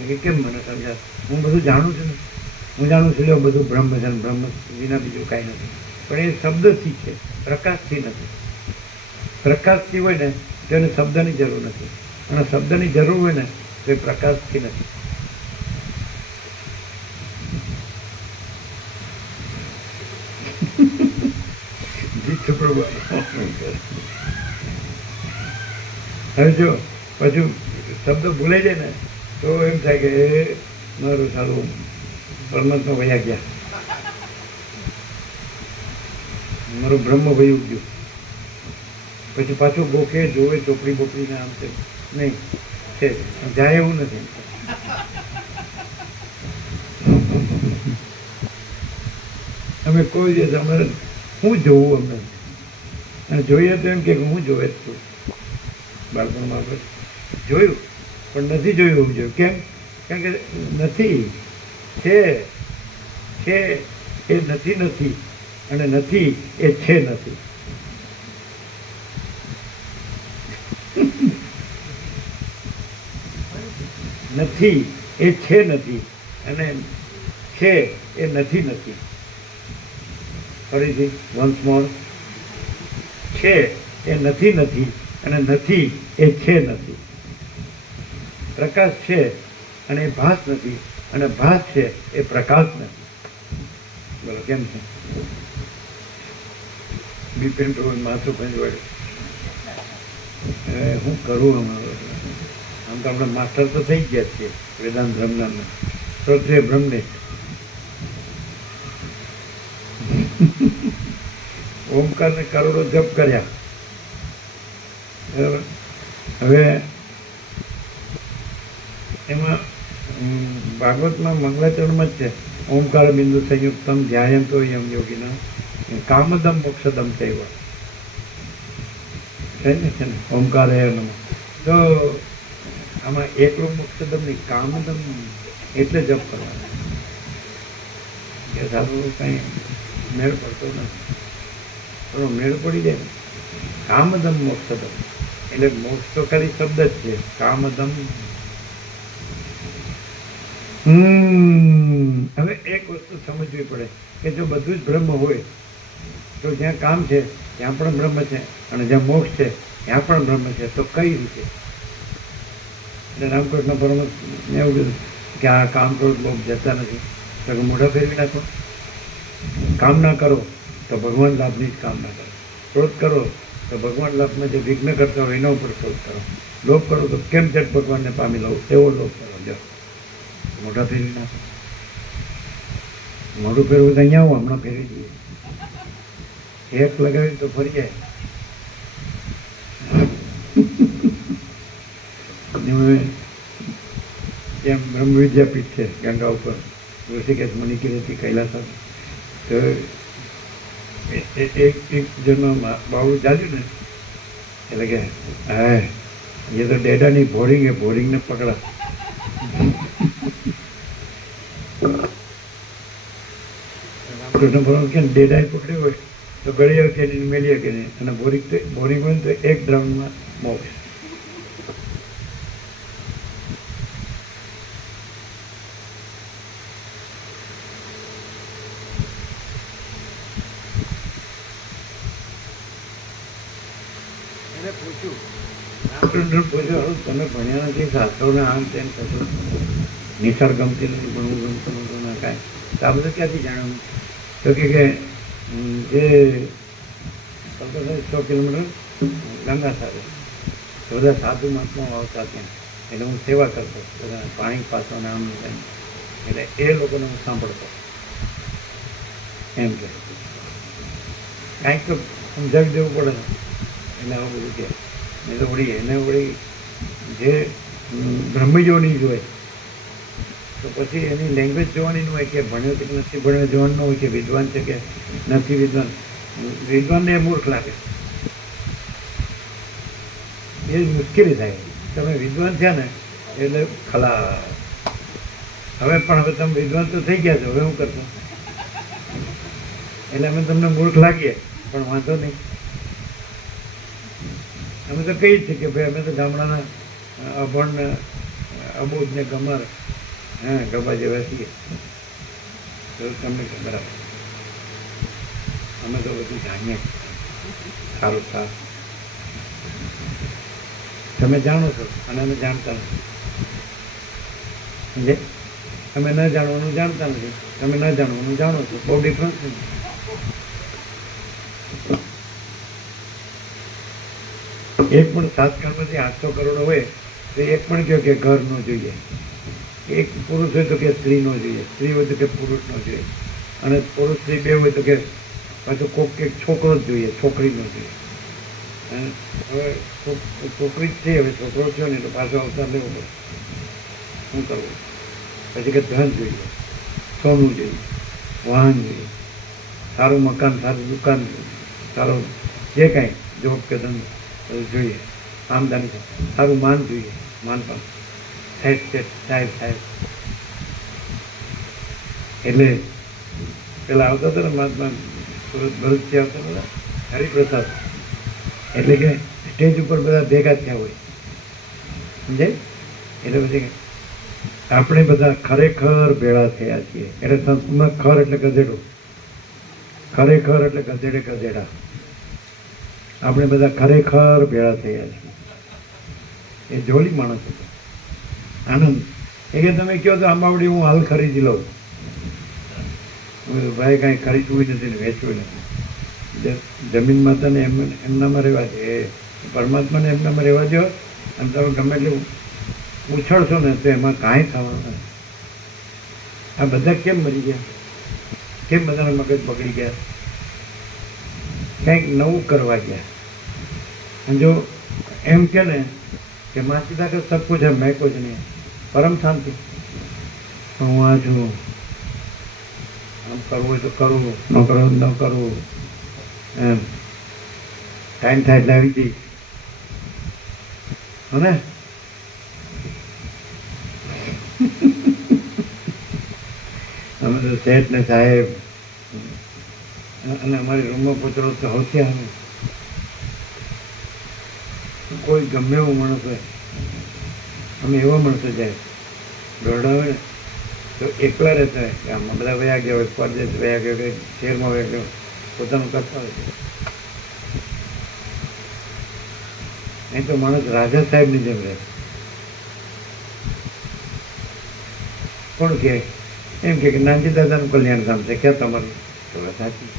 કે કેમ મને સમજાત હું બધું જાણું છું ને હું જાણું છું એટલે બધું બ્રહ્મ છે ને બ્રહ્મ વિના બીજું કાંઈ નથી પણ એ શબ્દથી છે પ્રકાશથી નથી પ્રકાશથી હોય ને તો એને શબ્દની જરૂર નથી અને શબ્દની જરૂર હોય ને તો એ પ્રકાશથી નથી હવે જો પછી શબ્દ ભૂલાઈ જાય ને તો એમ થાય કે એ મારું સારું પરમાત્મા વયા ગયા મારું બ્રહ્મ વયું ગયું પછી પાછું ગોખે જોવે ચોપડી બોપડીને આમ છે નહીં છે જાય એવું નથી અમે કોઈ દિવસ અમારે હું જોવું અમને અને જોઈએ તો એમ કે હું જોવે જ છું બાળપણમાં આપણે જોયું પણ નથી જોયું એવું જોયું કેમ કારણ કે નથી છે એ નથી અને નથી એ છે નથી નથી એ છે નથી અને છે એ નથી ફરીથી વન્સ મોર છે એ નથી અને નથી એ છે નથી પ્રકાશ છે અને એ ભાસ નથી અને ભાસ છે એ પ્રકાશ નથી બોલો કેમ છે બિપિન પ્રભુ માથું ભંજવાડ્યું હું કરું અમારું આમ તો આપણે માસ્ટર તો થઈ ગયા છીએ વેદાંત બ્રહ્મના શ્રોત્રિય બ્રહ્મને ઓમકારને કરોડો જપ કર્યા બરાબર હવે એમાં ભાગવતમાં મંગલાચરણમાં જ છે ઓમકાર બિંદુ સંયુક્તમ ધ્યાયંતો યમ યોગીના કામદમ મોક્ષદમ કહેવા છે ને ઓમકાર હે નમઃ તો આમાં એકલું મોક્ષદમ નહીં કામદમ એટલે જપ કરવાનો કે સારું કંઈ મેળ પડતો નથી થોડો મેળ પડી જાય ને કામદમ મોક્ષદમ એટલે મોક્ષ તો ખાલી શબ્દ જ છે કામદમ હવે એક વસ્તુ સમજવી પડે કે જો બધું જ બ્રહ્મ હોય તો જ્યાં કામ છે ત્યાં પણ બ્રહ્મ છે અને જ્યાં મોક્ષ છે ત્યાં પણ બ્રહ્મ છે તો કઈ રીતે એટલે રામકૃષ્ણ પરમહંસ મેં એવું કીધું કે આ કામ ક્રોધ લોભ જતા નથી તો મોઢા ફેરવી નાખો કામ ના કરો તો ભગવાન લાભની જ કામના કરો ક્રોધ કરો તો ભગવાન લાભમાં જે વિઘ્ન કરતા હોય એના ઉપર ક્રોધ કરો લોભ કરો તો કેમ ઝટ ભગવાનને પામી લો એવો લોભ કરો જો મોઢા ફેરવી નાખો મોઢું ફેરવું તો અહીંયા આવું હમણાં ફેરવી દઈએ એક લગાવી તો ફરી જાય જેમ બ્રહ્મ વિદ્યાપીઠ છે ગંગા ઉપર ઋષિકેશ મણિકીર્તિ કૈલાસ તો એક જણનો બાબુ ચાલ્યું ને એટલે કે હા એ તો ડેડાની બોરિંગ એ બોરિંગને પકડા રામકૃષ્ણ પરમહંસ કે ડેડાએ પકડ્યું હોય તો ગળિયા કે નહીં મેળીએ કે નહીં અને બોરિંગ હોય ને તો એક દ્રાવણમાં મોક્ષ પૂછ્યું તમે ભણ્યા નથી શાસ્ત્રોને આમ તેમ કશું નિસર્ગ ગમતી નથી ભણવું ગમતું નહોતું ના કાંઈ તો આ બધું ક્યાંથી જાણવું તો કે જે 100 કિલોમીટર ગંગા સાથે બધા સાધુ મહાત્માઓ આવતા ત્યાં એટલે હું સેવા કરતો બધાને પાણી પાતો ને આમ તેમ એટલે એ લોકોને હું સાંભળતો એમ કે કાંઈક તો સમજાવી દેવું પડે ને એટલે આવું બધું કે નહીં તો વળી એને વળી જે બ્રહ્મજો નહીં જોઈએ તો પછી એની લેંગ્વેજ જોવાની ન હોય કે ભણ્યો કે નથી ભણ્યો જોવાનું ન હોય કે વિદ્વાન છે કે નથી વિદ્વાન વિદ્વાનને એ મૂર્ખ લાગે એ મુશ્કેલી થાય તમે વિદ્વાન થયા ને એટલે ખલાસ હવે તમે વિદ્વાન તો થઈ ગયા છો હવે હું કરશો એટલે અમે તમને મૂર્ખ લાગીએ પણ વાંધો નહીં અમે તો કહીએ છીએ કે ભાઈ અમે તો ગામડાના અભણ ને અબોધ ને ગમાર હા ગભા જેવા છીએ તો તમને બરાબર અમે તો બધું જાણીએ સારું સારું તમે જાણો છો અને અમે જાણતા નથી સમજે તમે ન જાણવાનું જાણતા નથી તમે ન જાણવાનું જાણો છો બહુ ડિફરન્સ નથી એક પણ 7 કરોડમાંથી 800 કરોડ હોય તો એક પણ કહો કે ઘર ન જોઈએ એક પુરુષ હોય તો કે સ્ત્રી ન જોઈએ સ્ત્રી હોય તો કે પુરુષ ન જોઈએ અને પુરુષ સ્ત્રી બે હોય તો કે પાછું કોક એક છોકરો જ જોઈએ છોકરી ન જોઈએ અને હવે છોકરી જ છે હવે છોકરો થયો ને તો પાછો અવતાર લેવો પડે શું કરવું પછી કે ધન જોઈએ સોનું જોઈએ વાહન જોઈએ સારું મકાન સારું દુકાન સારું જે કાંઈ જોબ કે ધંધો જોઈએ આમદાની સારું માન જોઈએ માન પણ સાહેબ એટલે પેલા આવતા હતા ને મહાત્મા સુરત ભરૂચથી આવતા બધા હરિપ્રસાદ એટલે કે સ્ટેજ ઉપર બધા ભેગા થયા હોય સમજાય એટલે પછી આપણે બધા ખરેખર ભેળા થયા છીએ એટલે સંસ્કૃતમાં ખર એટલે ગધેડો ખરેખર એટલે ગધેડે ગધેડા આપણે બધા ખરેખર ભેળા થયા છીએ એ જોડી માણસ હતો આનંદ એ કે તમે કહો તો આંબાવડી હું હાલ ખરીદી લઉં ભાઈ કાંઈ ખરીદવું નથી ને વેચવું નથી જમીન માતાને એમનામાં રહેવા દે પરમાત્માને એમનામાં રહેવા દો અને તમે ગમે એટલું ઉછળશો ને તો એમાં કાંઈ થવાનું નથી આ બધા કેમ મરી ગયા કેમ બધાના મગજ બગડી ગયા કંઈક નવું કરવા ગયા અને જો એમ કે ને કે માતા પિતા કે સબ કુછ હે મેં કુછ નહીં પરમ શાંતિ હું આ છું આમ કરવું હોય તો કરવું ન કરવું ન કરવું એમ ટાઈમ થાય એટલે આવી જઈશ ને અમે તો શેઠ ને સાહેબ અને અમારી રૂમમાં પૂછડો તો હોશિયાર કોઈ ગમે એવો માણસ હોય અમે એવા માણસો જાય દોરડા હોય ને તો એકલા રહેતા હોય કે આમાં બધા વયા ગયા હોય પરદેશ વયા ગયા હોય શહેરમાં વયા ગયા પોતાનું કરતા હોય નહીં તો માણસ રાજા સાહેબની જેમ રહે કોણ કહે એમ કે નાનજી દાદાનું કલ્યાણ ધામ છે ક્યાં તમારી તો સાચી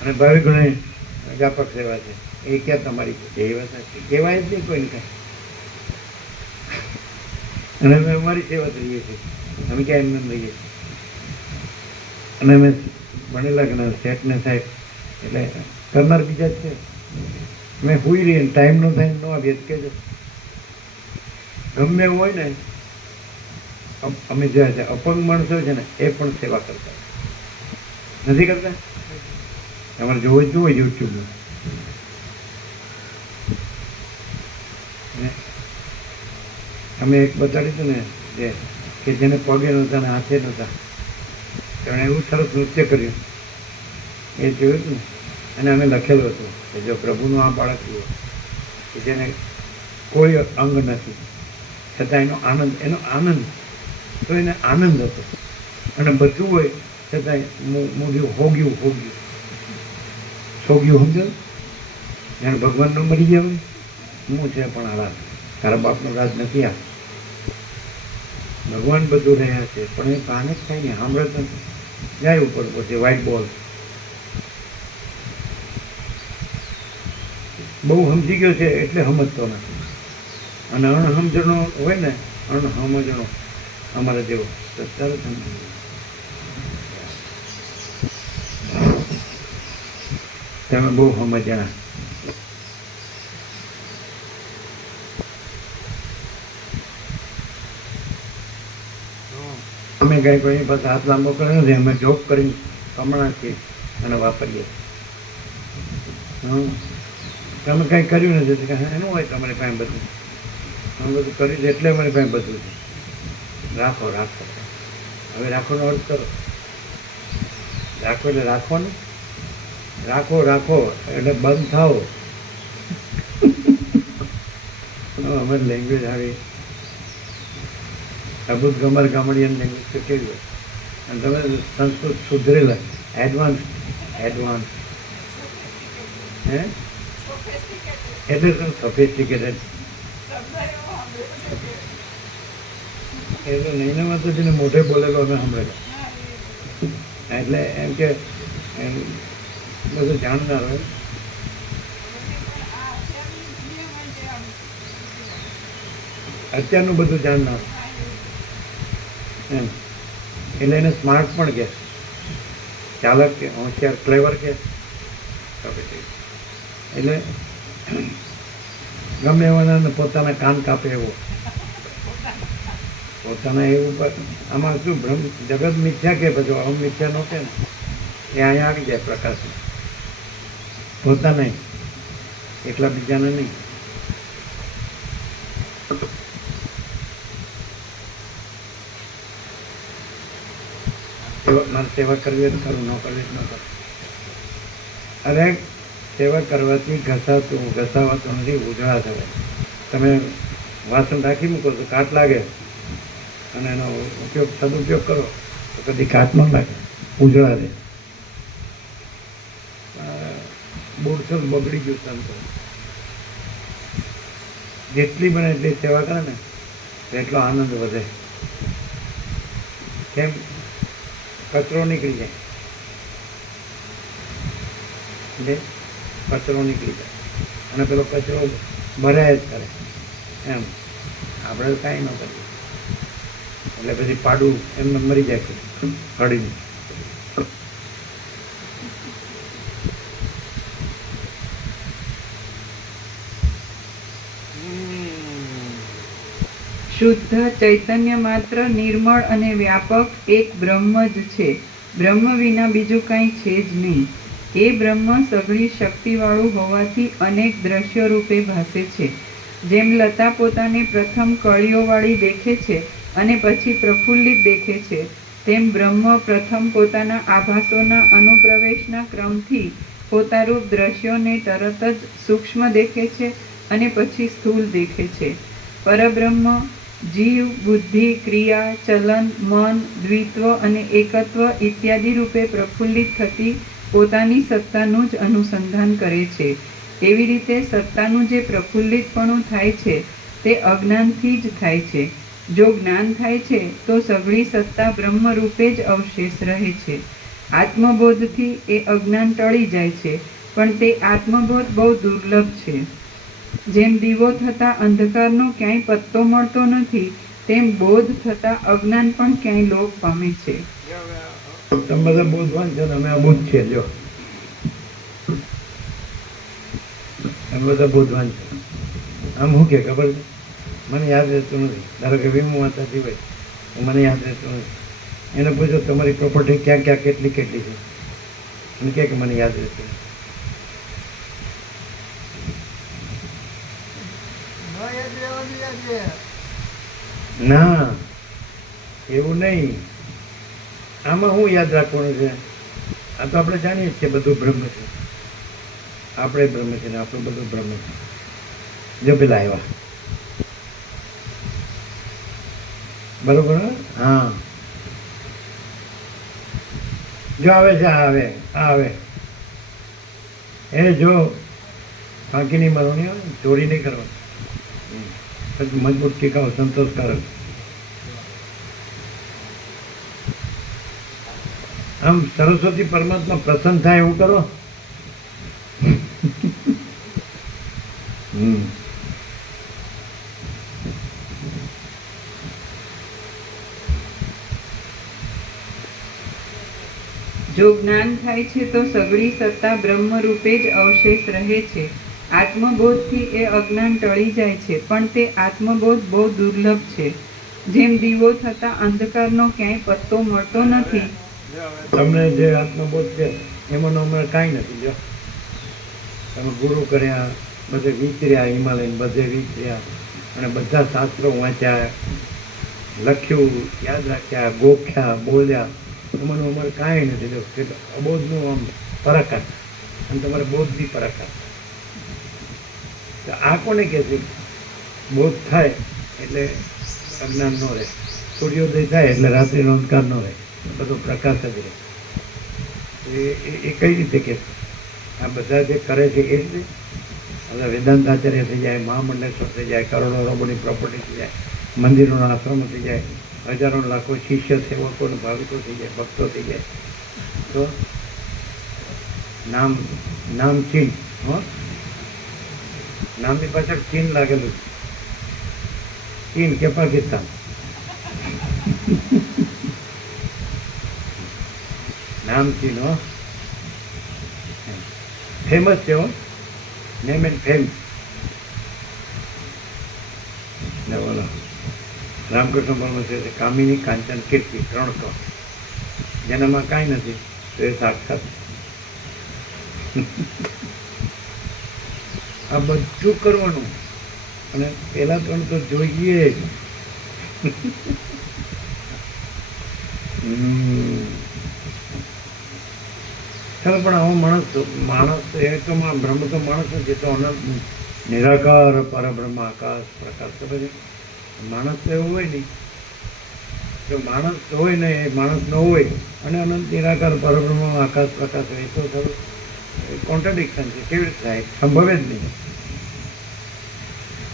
અને ભાવિ ગણે વ્યાપક સેવા છે એ ક્યાં તમારી એ વાત સાચી કહેવાય જ નહીં કોઈને કાંઈ અને અમે અમારી સેવા કરીએ છીએ અમે ક્યાં એમને રહીએ છીએ અને અમે ભણેલા કે શેઠ ને સાહેબ એટલે કરનાર બીજા જ છે મેં હોઈ રહીએ ટાઈમ નો થાય ન આવીએ જ કહેજો ગમે એવું હોય ને અમે જોયા છે અપંગ માણસો છે ને એ પણ સેવા કરતા નથી કરતા તમારે જોવું જ જુઓ યુટ્યુબમાં અમે એક બતાડ્યું હતું ને કે જેને પગે નહોતા ને હાથે નહોતા તેમણે એવું સરસ નૃત્ય કર્યું એ જોયું હતું ને અને અમે લખેલું હતું કે જો પ્રભુનું આ બાળક જુઓ કે જેને કોઈ અંગ નથી છતાં એનો આનંદ તો એને આનંદ હતો અને બધું હોય છતાં મોઢું હોગ્યું સોગ્યું સમજો જાણે ભગવાન ન મરી ગયા હોય હું છે પણ આ રાજ તારા બાપનું રાજ નથી આ. ભગવાન બધું રહ્યા છે પણ એ કાને જ થાય ને સાંભળે તો જાય ઉપર પછી વ્હાઈટ બોલ. બહુ સમજી ગયો છે એટલે સમજતો નથી. અને અણસમજણો હોય ને અણસમજણો અમારા જેવો તો તરત સમજી જાય. તમે બહુ સમજ્યા. અમે કઈ કોઈ પાસે હાથ લાંબો કર્યો નથી. અમે જોબ કરીને કમણા છીએ અને વાપરીએ. તમે કંઈ કર્યું નથી કે એનું હોય તમારી પાસે બધું. અમે બધું કર્યું છે એટલે અમારી પાસે બધું છે. રાખો રાખો. હવે રાખવાનો અર્થ કરો. રાખો એટલે રાખવાનું. રાખો રાખો એટલે બંધ થાવ. અમારી લેંગ્વેજ આવી અભૂત ગમર ગામડિયન લેંગ્વેજ તો કેવી હોય. અને તમે સંસ્કૃત સુધરેલા એડવાન્સ હે એટલે તમે સોફિસ્ટિકેટેડ એટલે નૈનામાં તો જેને મોઢે બોલેલો અમે સાંભળેલો એટલે એમ કે એમ બધું જાણનાર હોય. અત્યારનું બધું જાણનાર એમ એટલે એને સ્માર્ટ પણ કે ચાલક કે હોશિયાર ક્લેવર કે એટલે ગમે એવાના પોતાના કાન કાપે એવો પોતાના એવું. આમાં શું બ્રહ્મ જગત મિથ્યા કે બધું અહમ મિથ્યા નો કે ને એ અહીંયા આવી જાય પ્રકાશમાં. પોતાના એકલા બીજાના નહીં. મારે સેવા કરવી હોય તો કરું, ન કરવી ન કરું. અરે સેવા કરવાથી ઘસાવાતું નથી, ઉજળા થવાય. તમે વાસણ રાખી મૂકો તો કાટ લાગે અને એનો સદુપયોગ કરો તો કદી કાટ ન લાગે, ઉજળા રહે. બોરસલ બગડી ગયું સંતો. જેટલી બને એટલી સેવા કરે ને એટલો આનંદ વધે. કેમ? કચરો નીકળી જાય. કચરો નીકળી જાય અને પેલો કચરો ભરાય જ કરે એમ. આપણે કાંઈ ન કરીએ એટલે પછી પાડું એમને મરી જાય હળીને. શુદ્ધ ચૈતન્ય માત્ર નિર્મળ અને વ્યાપક એક બ્રહ્મ જ છે. બ્રહ્મ વિના બીજું કંઈ છે જ નહીં. એ બ્રહ્મ સઘળી શક્તિવાળું હોવાથી અનેક દ્રશ્યો રૂપે ભાસે છે. જેમ લતા પોતાને પ્રથમ કળીઓવાળી દેખે છે અને પછી પ્રફુલ્લિત દેખે છે, તેમ બ્રહ્મ પ્રથમ પોતાના આભાસોના અનુપ્રવેશના ક્રમથી પોતારૂપ દ્રશ્યોને તરત જ સૂક્ષ્મ દેખે છે અને પછી સ્થૂળ દેખે છે. પરબ્રહ્મ જીવ, બુદ્ધિ, ક્રિયા, ચલન, મન, દ્વિત્વ અને એકત્વ ઇત્યાદિ રૂપે પ્રફુલ્લિત થતી પોતાની સત્તાનું જ અનુસંધાન કરે છે. એવી રીતે સત્તાનું જે પ્રફુલ્લિતપણું થાય છે તે અજ્ઞાનથી જ થાય છે. જો જ્ઞાન થાય છે તો સઘળી સત્તા બ્રહ્મ રૂપે જ અવશેષ રહે છે. આત્મબોધથી એ અજ્ઞાન ટળી જાય છે, પણ તે આત્મબોધ બહુ દુર્લભ છે. જેમ દીવો થતાં અંધકારનો ક્યાંય પત્તો મળતો નથી, તેમ બોધ થતાં અજ્ઞાન પણ ક્યાંય લોપ પામે છે. તમે બધા બોધવાન છો ને અમે અબોધ છીએ. જો અમે બધા બોધવાન છો. આમ શું કે ખબર છે, મને યાદ રહેતું નથી. ધારો કે વીમો વાંચતી હોય તો મને યાદ રહેતું નથી. એને પૂછો તમારી પ્રોપર્ટી ક્યાં ક્યાં કેટલી કેટલી છે, અને કે મને યાદ રહેતું નથી. ના, એવું નહીં. આમાં શું યાદ રાખવાનું છે? આ તો આપણે જાણીએ છીએ બધું બ્રહ્મ છે. આપણે બ્રહ્મ છે ને આપણું બધું બ્રહ્મ છે. જો પેલા આવ્યા બરોબર. હા, જો આવે છે, આવે એ જો ફાંકી નહીં મારવાની, ચોરી નહીં કરવાની. પછી મજબૂત ટીકાઓ સંતોષકારક. આમ સરસ્વતી પરમાત્મા પ્રસન્ન થાય એવું કરો. જો જ્ઞાન થાય છે તો સગળી સત્તા બ્રહ્મ રૂપે જ અવશેષ રહે છે. આત્મબોધથી એ અજ્ઞાન ટળી જાય છે, પણ તે આત્મબોધ બહુ દુર્લભ છે. જેમ દીવો થતા અંધકારનો ક્યાંય પત્તો મળતો નથી. તમને જે આત્મબોધ છે એમાંનો હમણાં કાંઈ નથી. જો તમે ગુરુ કર્યા, બધે વિચર્યા, હિમાલયન બધે વિચર્યા અને બધા શાસ્ત્રો વાંચ્યા, લખ્યું, યાદ રાખ્યા, ગોખ્યા, બોલ્યા, એમાંનું અમારે કાંઈ નથી. જો કે અબોધનું આમ પરાકાશ અને તમારે બોધની પરાકાશ. તો આ કોને કહે છે? બોધ થાય એટલે અજ્ઞાન ન રહે, સૂર્યોદય થાય એટલે રાત્રિનો અંધકાર ન રહે, બધો પ્રકાશ જ રહે. એ કઈ રીતે કે આ બધા જે કરે છે એ રીતે બધા વેદાંત આચાર્ય થઈ જાય, મહામંડલેશ્વર થઈ જાય, કરોડો અરબોની પ્રોપર્ટી થઈ જાય, મંદિરોનો આશ્રમો થઈ જાય, હજારો લાખો શિષ્ય સેવકો અને ભાવિકો થઈ જાય, ભક્તો થઈ જાય. તો નામ ચીન, નામની પાછળ ચીન લાગેલું. ચીન કે પાકિસ્તાન? નામ ચીન. ફેમસ છે. Name and fame. બોલો રામકૃષ્ણ પરમહંસ છે કામિની, કાંચન, કીર્તિ, 3 કહો. જેનામાં કાંઈ નથી તો એ સાક્ષાત. આ બધું કરવાનું અને પેલા 3 તો જોઈએ જ. ચાલો, પણ આવો માણસ એ તો બ્રહ્મ તો માણસ નથી, તો અનંત નિરાકાર પરબ્રહ્મ આકાશ પ્રકાશ. તો પછી માણસ તો એવું હોય નહીં. જો માણસ હોય ને એ માણસ ન હોય અને અનંત નિરાકાર પરબ્રહ્મ આકાશ પ્રકાશ હોય તો થોડું કોન્ટ્રાડિક્શન છે. કેવી રીતે થાય? સંભવે જ નહીં.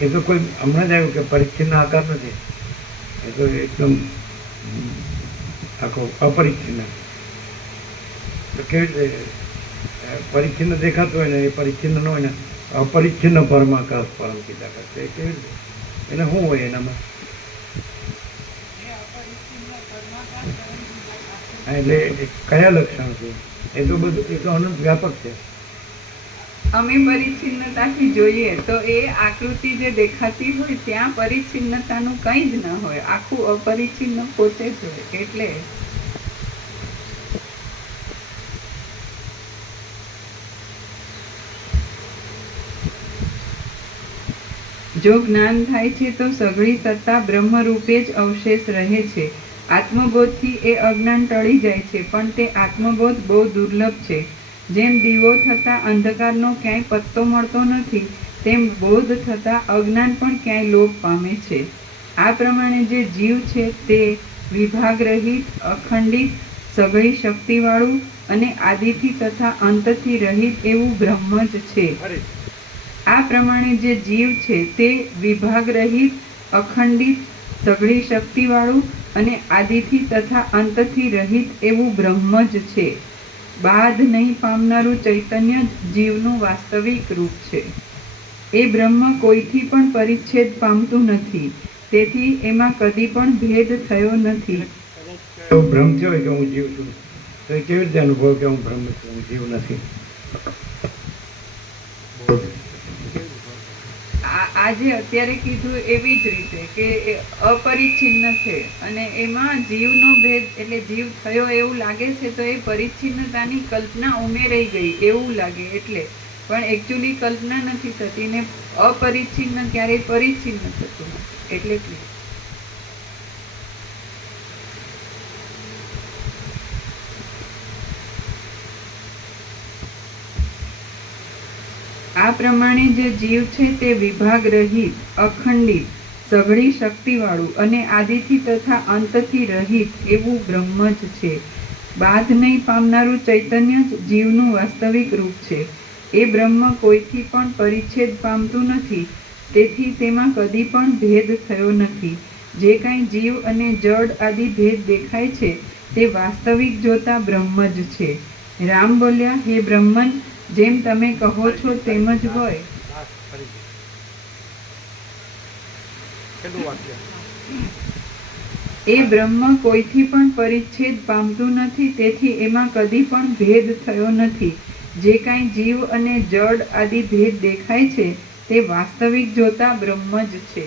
એ તો કોઈ હમણાં જ આવ્યું કે પરિચ્છિન્ન આકાર નથી. એ તો એકદમ આખો અપરિચ્છિન્ન. તો કેવી રીતે પરિચ્છિન્ન દેખાતું હોય ને એ પરિચ્છિન્ન ન હોય ને અપરિચ્છિન્ન પરમાકાશ પરમ પિતા કરશે. એ કેવી રીતે? એને શું હોય એનામાં? એટલે કયા લક્ષણ છે? એ તો બધું એ તો અનંત વ્યાપક છે. અમે પરિચ્છિન્નતાથી જોઈએ તો એ આકૃતિ જે દેખાતી હોય ત્યાં પરિચ્છિન્નતાનું કંઈ જ ન હોય, આખું અપરિચ્છિન્ન પોતે જ હોય. એટલે જો જ્ઞાન થાય છે તો સઘળી સત્તા બ્રહ્મ રૂપે જ અવશેષ રહે છે. આત્મબોધથી એ અજ્ઞાન ટળી જાય છે, પણ તે આત્મબોધ બહુ દુર્લભ છે. જેમ દીવો થતા અંધકારનો ક્યાંય પત્તો મળતો નથી, તેમ બોધ થતા અજ્ઞાન પણ ક્યાંય લોપ પામે છે. આ પ્રમાણે જે જીવ છે તે વિભાગ રહિત, અખંડિત, સઘળી શક્તિવાળું અને આદિથી તથા અંતથી રહિત એવું બ્રહ્મ જ છે. આ પ્રમાણે જે જીવ છે તે વિભાગ રહિત, અખંડિત, સઘળી શક્તિવાળું અને આદિથી તથા અંતથી રહિત એવું બ્રહ્મ જ છે. બાધ નહીં પામનારું ચૈતન્ય જ જીવનું વાસ્તવિક રૂપ છે. એ બ્રહ્મ કોઈથી પણ પરિચ્છેદ પામતું નથી, તેથી એમાં કદી પણ ભેદ થયો નથી. એવો ભ્રમ થયો હોય કે હું જીવ છું, તો એ કેવી રીતે અનુભવ કે હું બ્રહ્મ છું, હું જીવ નથી? આજે અત્યારે કીધું એવી જ રીતે કે એ અપરિચ્છિન્ન છે અને એમાં જીવનો ભેદ, એટલે જીવ થયો એવું લાગે છે તો એ પરિચ્છિન્નતાની કલ્પના ઉમેરાઈ ગઈ એવું લાગે. એટલે પણ એકચ્યુઅલી કલ્પના નથી થતી ને અપરિચ્છિન્ન ક્યારેય પરિચ્છિન્ન થતું નથી. એટલે આ પ્રમાણે જે જીવ છે તે વિભાગ રહિત, અખંડિત, સઘળી શક્તિવાળું અને આદિથી તથા અંતથી રહિત એવું બ્રહ્મ જ છે. બાધ નહીં પામનારું ચૈતન્ય જ જીવનું વાસ્તવિક રૂપ છે. એ બ્રહ્મ કોઈથી પણ પરિચ્છેદ પામતું નથી, તેથી તેમાં કદી પણ ભેદ થયો નથી. જે કાંઈ જીવ અને જડ આદિ ભેદ દેખાય છે તે વાસ્તવિક જોતા બ્રહ્મ જ છે. રામ બોલ્યા, હે બ્રહ્મન, જેમ તમે કહો છો તેમ જ હોય. લાસ્ટ ફરીથી છેલ્લું વાક્ય. એ બ્રહ્મ કોઈથી પણ પરિચ્છેદ પામતું નથી, તેથી એમાં કદી પણ ભેદ થયો નથી. જે કાંઈ જીવ અને જડ આદિ ભેદ દેખાય છે તે વાસ્તવિક જોતા બ્રહ્મ જ છે.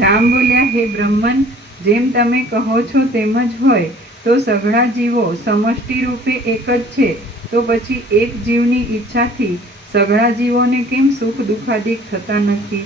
રામ બોલ્યા, હે બ્રહ્મન, જેમ તમે કહો છો તેમ જ હોય. તો સઘળા જીવો સમષ્ટિ રૂપે એક જ છે, તો પછી એક જીવની ઈચ્છાથી સઘળા જીવોને કેમ સુખ દુઃખાદિક થતા નથી?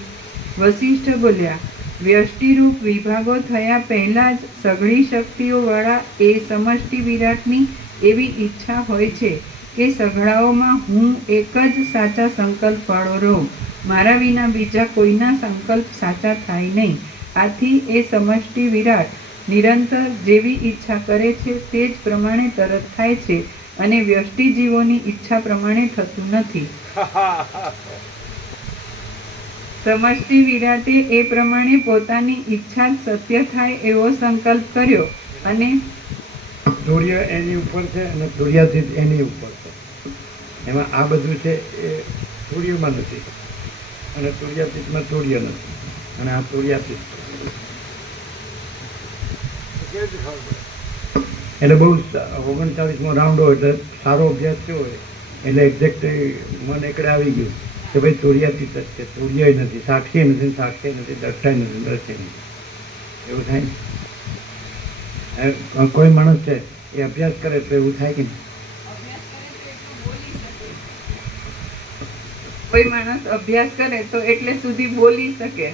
વશિષ્ઠ બોલ્યા, વ્યષ્ટિરૂપ વિભાગો થયા પહેલા જ સઘળી શક્તિઓવાળા એ સમષ્ટિ વિરાટની એવી ઈચ્છા હોય છે કે સઘળાઓમાં હું એક જ સાચા સંકલ્પવાળો રહું. મારા વિના બીજા કોઈના સંકલ્પ સાચા થાય નહીં. આથી એ સમષ્ટિ વિરાટ નિરંતર જેવી ઈચ્છા કરે છે તે જ પ્રમાણે તરત થાય છે અને વ્યષ્ટિ જીવોની ઈચ્છા પ્રમાણે થતું નથી. સમષ્ટિ વિરાટે એ પ્રમાણે પોતાની ઈચ્છા જ સત્ય થાય એવો સંકલ્પ કર્યો અને સૂર્ય એની ઉપર છે અને સૂર્યાતીત એની ઉપર છે. એમાં આ બધું છે એ સૂર્યમાં નથી અને સૂર્યાતીતમાં સૂર્ય નથી અને આ સૂર્યાતીત છે. કેવી રીતે ખબર પડે? એટલે બહુ 39મો રાઉન્ડ હોય એટલે સારો અભ્યાસ થયો હોય એટલે એક્ઝેક્ટ મન એકડે આવી ગયું કે ભાઈ સૂર્યાતીત જ છે, સૂર્ય નથી, સાક્ષી નથી, સાક્ષી નથી, દ્રષ્ટા નથી, દ્રષ્ટિ નથી. એવું થાય ને કોઈ માણસ છે એ અભ્યાસ કરે તો એવું થાય કે નહીં? કોઈ માણસ અભ્યાસ કરે તો એટલે સુધી બોલી શકે,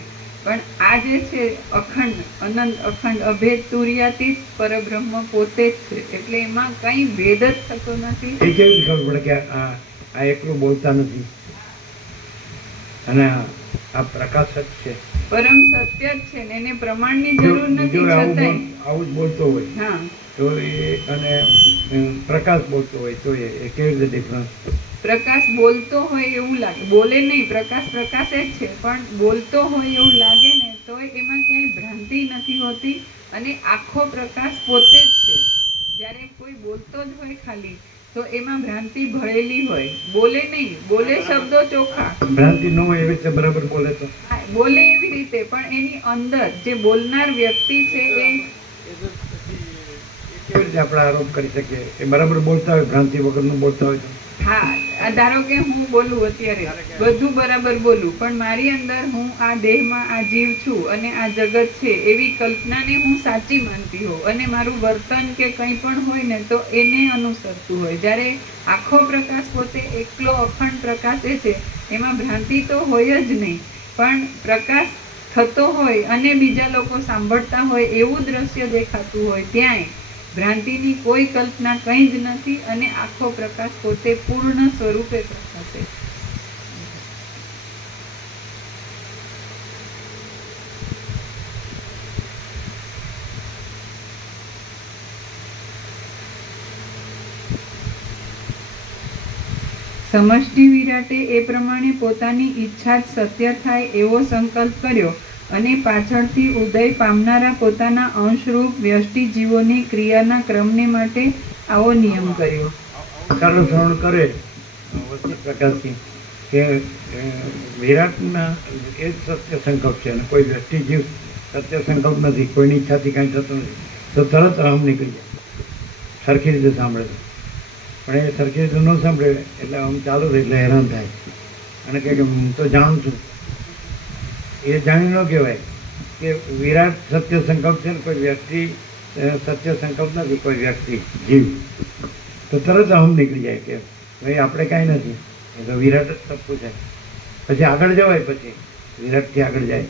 પણ આ જે છે અખંડ અનંત અખંડ અભેદ તુર્યાતીત પરબ્રહ્મ પોતે જ છે, એટલે એમાં કઈ ભેદ જ થતો નથી. એ કેવી રીતે ખબર પડે કે આ એકલું બોલતા નથી અને આ પ્રકાશ જ છે? પરમ સત્ય જ છે ને એને પ્રમાણની જરૂર નથી. છતાંય આવું જ બોલતો હોય હા, તો એ અને પ્રકાશ બોલતો હોય તો એ કેવી રીતે ડિફરન્સ? પ્રકાશ બોલતો હોય એવું લાગે, બોલે નહીં, પ્રકાશ પ્રકાશ જ છે, પણ બોલતો હોય એવું લાગે ને તો એમાં ક્યાંય ભ્રાંતિ નથી હોતી અને આખો પ્રકાશ પોતે જ છે. જ્યારે કોઈ બોલતો જ હોય ખાલી તો એમાં ભ્રાંતિ ભળેલી હોય. બોલે નહીં, બોલે શબ્દો ચોખ્ખા, ભ્રાંતિ ન હોય એવી રીતે બરાબર બોલે તો બોલે એવી રીતે, પણ એની અંદર જે બોલનાર વ્યક્તિ છે એ કેવી રીતે આપણે આરોપ કરી શકીએ એ બરાબર બોલતા હોય, ભ્રાંતિ વગરનું બોલતા હોય તો? હા, આ ધારો કે હું બોલું અત્યારે બધું બરાબર બોલું, પણ મારી અંદર હું આ દેહમાં આ જીવ છું અને આ જગત છે એવી કલ્પનાને હું સાચી માનતી હોઉં અને મારું વર્તન કે કંઈ પણ હોય ને તો એને અનુસરતું હોય. જ્યારે આખો પ્રકાશ પોતે એકલો અખંડ પ્રકાશ એ છે, એમાં ભ્રાંતિ તો હોય જ નહીં, પણ પ્રકાશ થતો હોય અને બીજા લોકો સાંભળતા હોય એવું દ્રશ્ય દેખાતું હોય ત્યાંય ભ્રાંતિની કોઈ કલ્પના કંઈ જ નથી અને આખો પ્રકાશ પોતે પૂર્ણ સ્વરૂપે પ્રકાશે. સમષ્ટિ વિરાટે એ પ્રમાણે પોતાની ઈચ્છા જ સત્ય થાય એવો સંકલ્પ કર્યો અને પાછળથી ઉદય પામનારા પોતાના અંશરૂપ વ્યષ્ટિ જીવોની ક્રિયાના ક્રમને માટે આવો નિયમ કર્યો. ચાલો શ્રવણ કરે વશિષ્ઠ પ્રકાશથી કે વિરાટના એ જ સત્ય સંકલ્પ છે અને કોઈ વ્યષ્ટિ જીવ સત્ય સંકલ્પ નથી, કોઈની ઈચ્છાથી કાંઈ થતું નથી, તો તરત રામ નીકળી જાય. સરખી રીતે સાંભળે છે, પણ એ સરખી રીતે ન સાંભળે એટલે આમ ચાલુ રહે એટલે હેરાન થાય અને કહે કે હું તો જાણું છું. એ જાણી ન કહેવાય કે વિરાટ સત્ય સંકલ્પ છે ને કોઈ વ્યક્તિ સત્ય સંકલ્પ નથી, કોઈ વ્યક્તિ જીવ, તો તરત આમ નીકળી જાય કે ભાઈ આપણે કાંઈ નથી, એ તો વિરાટ જ સબકું છે. પછી આગળ જવાય, પછી વિરાટથી આગળ જાય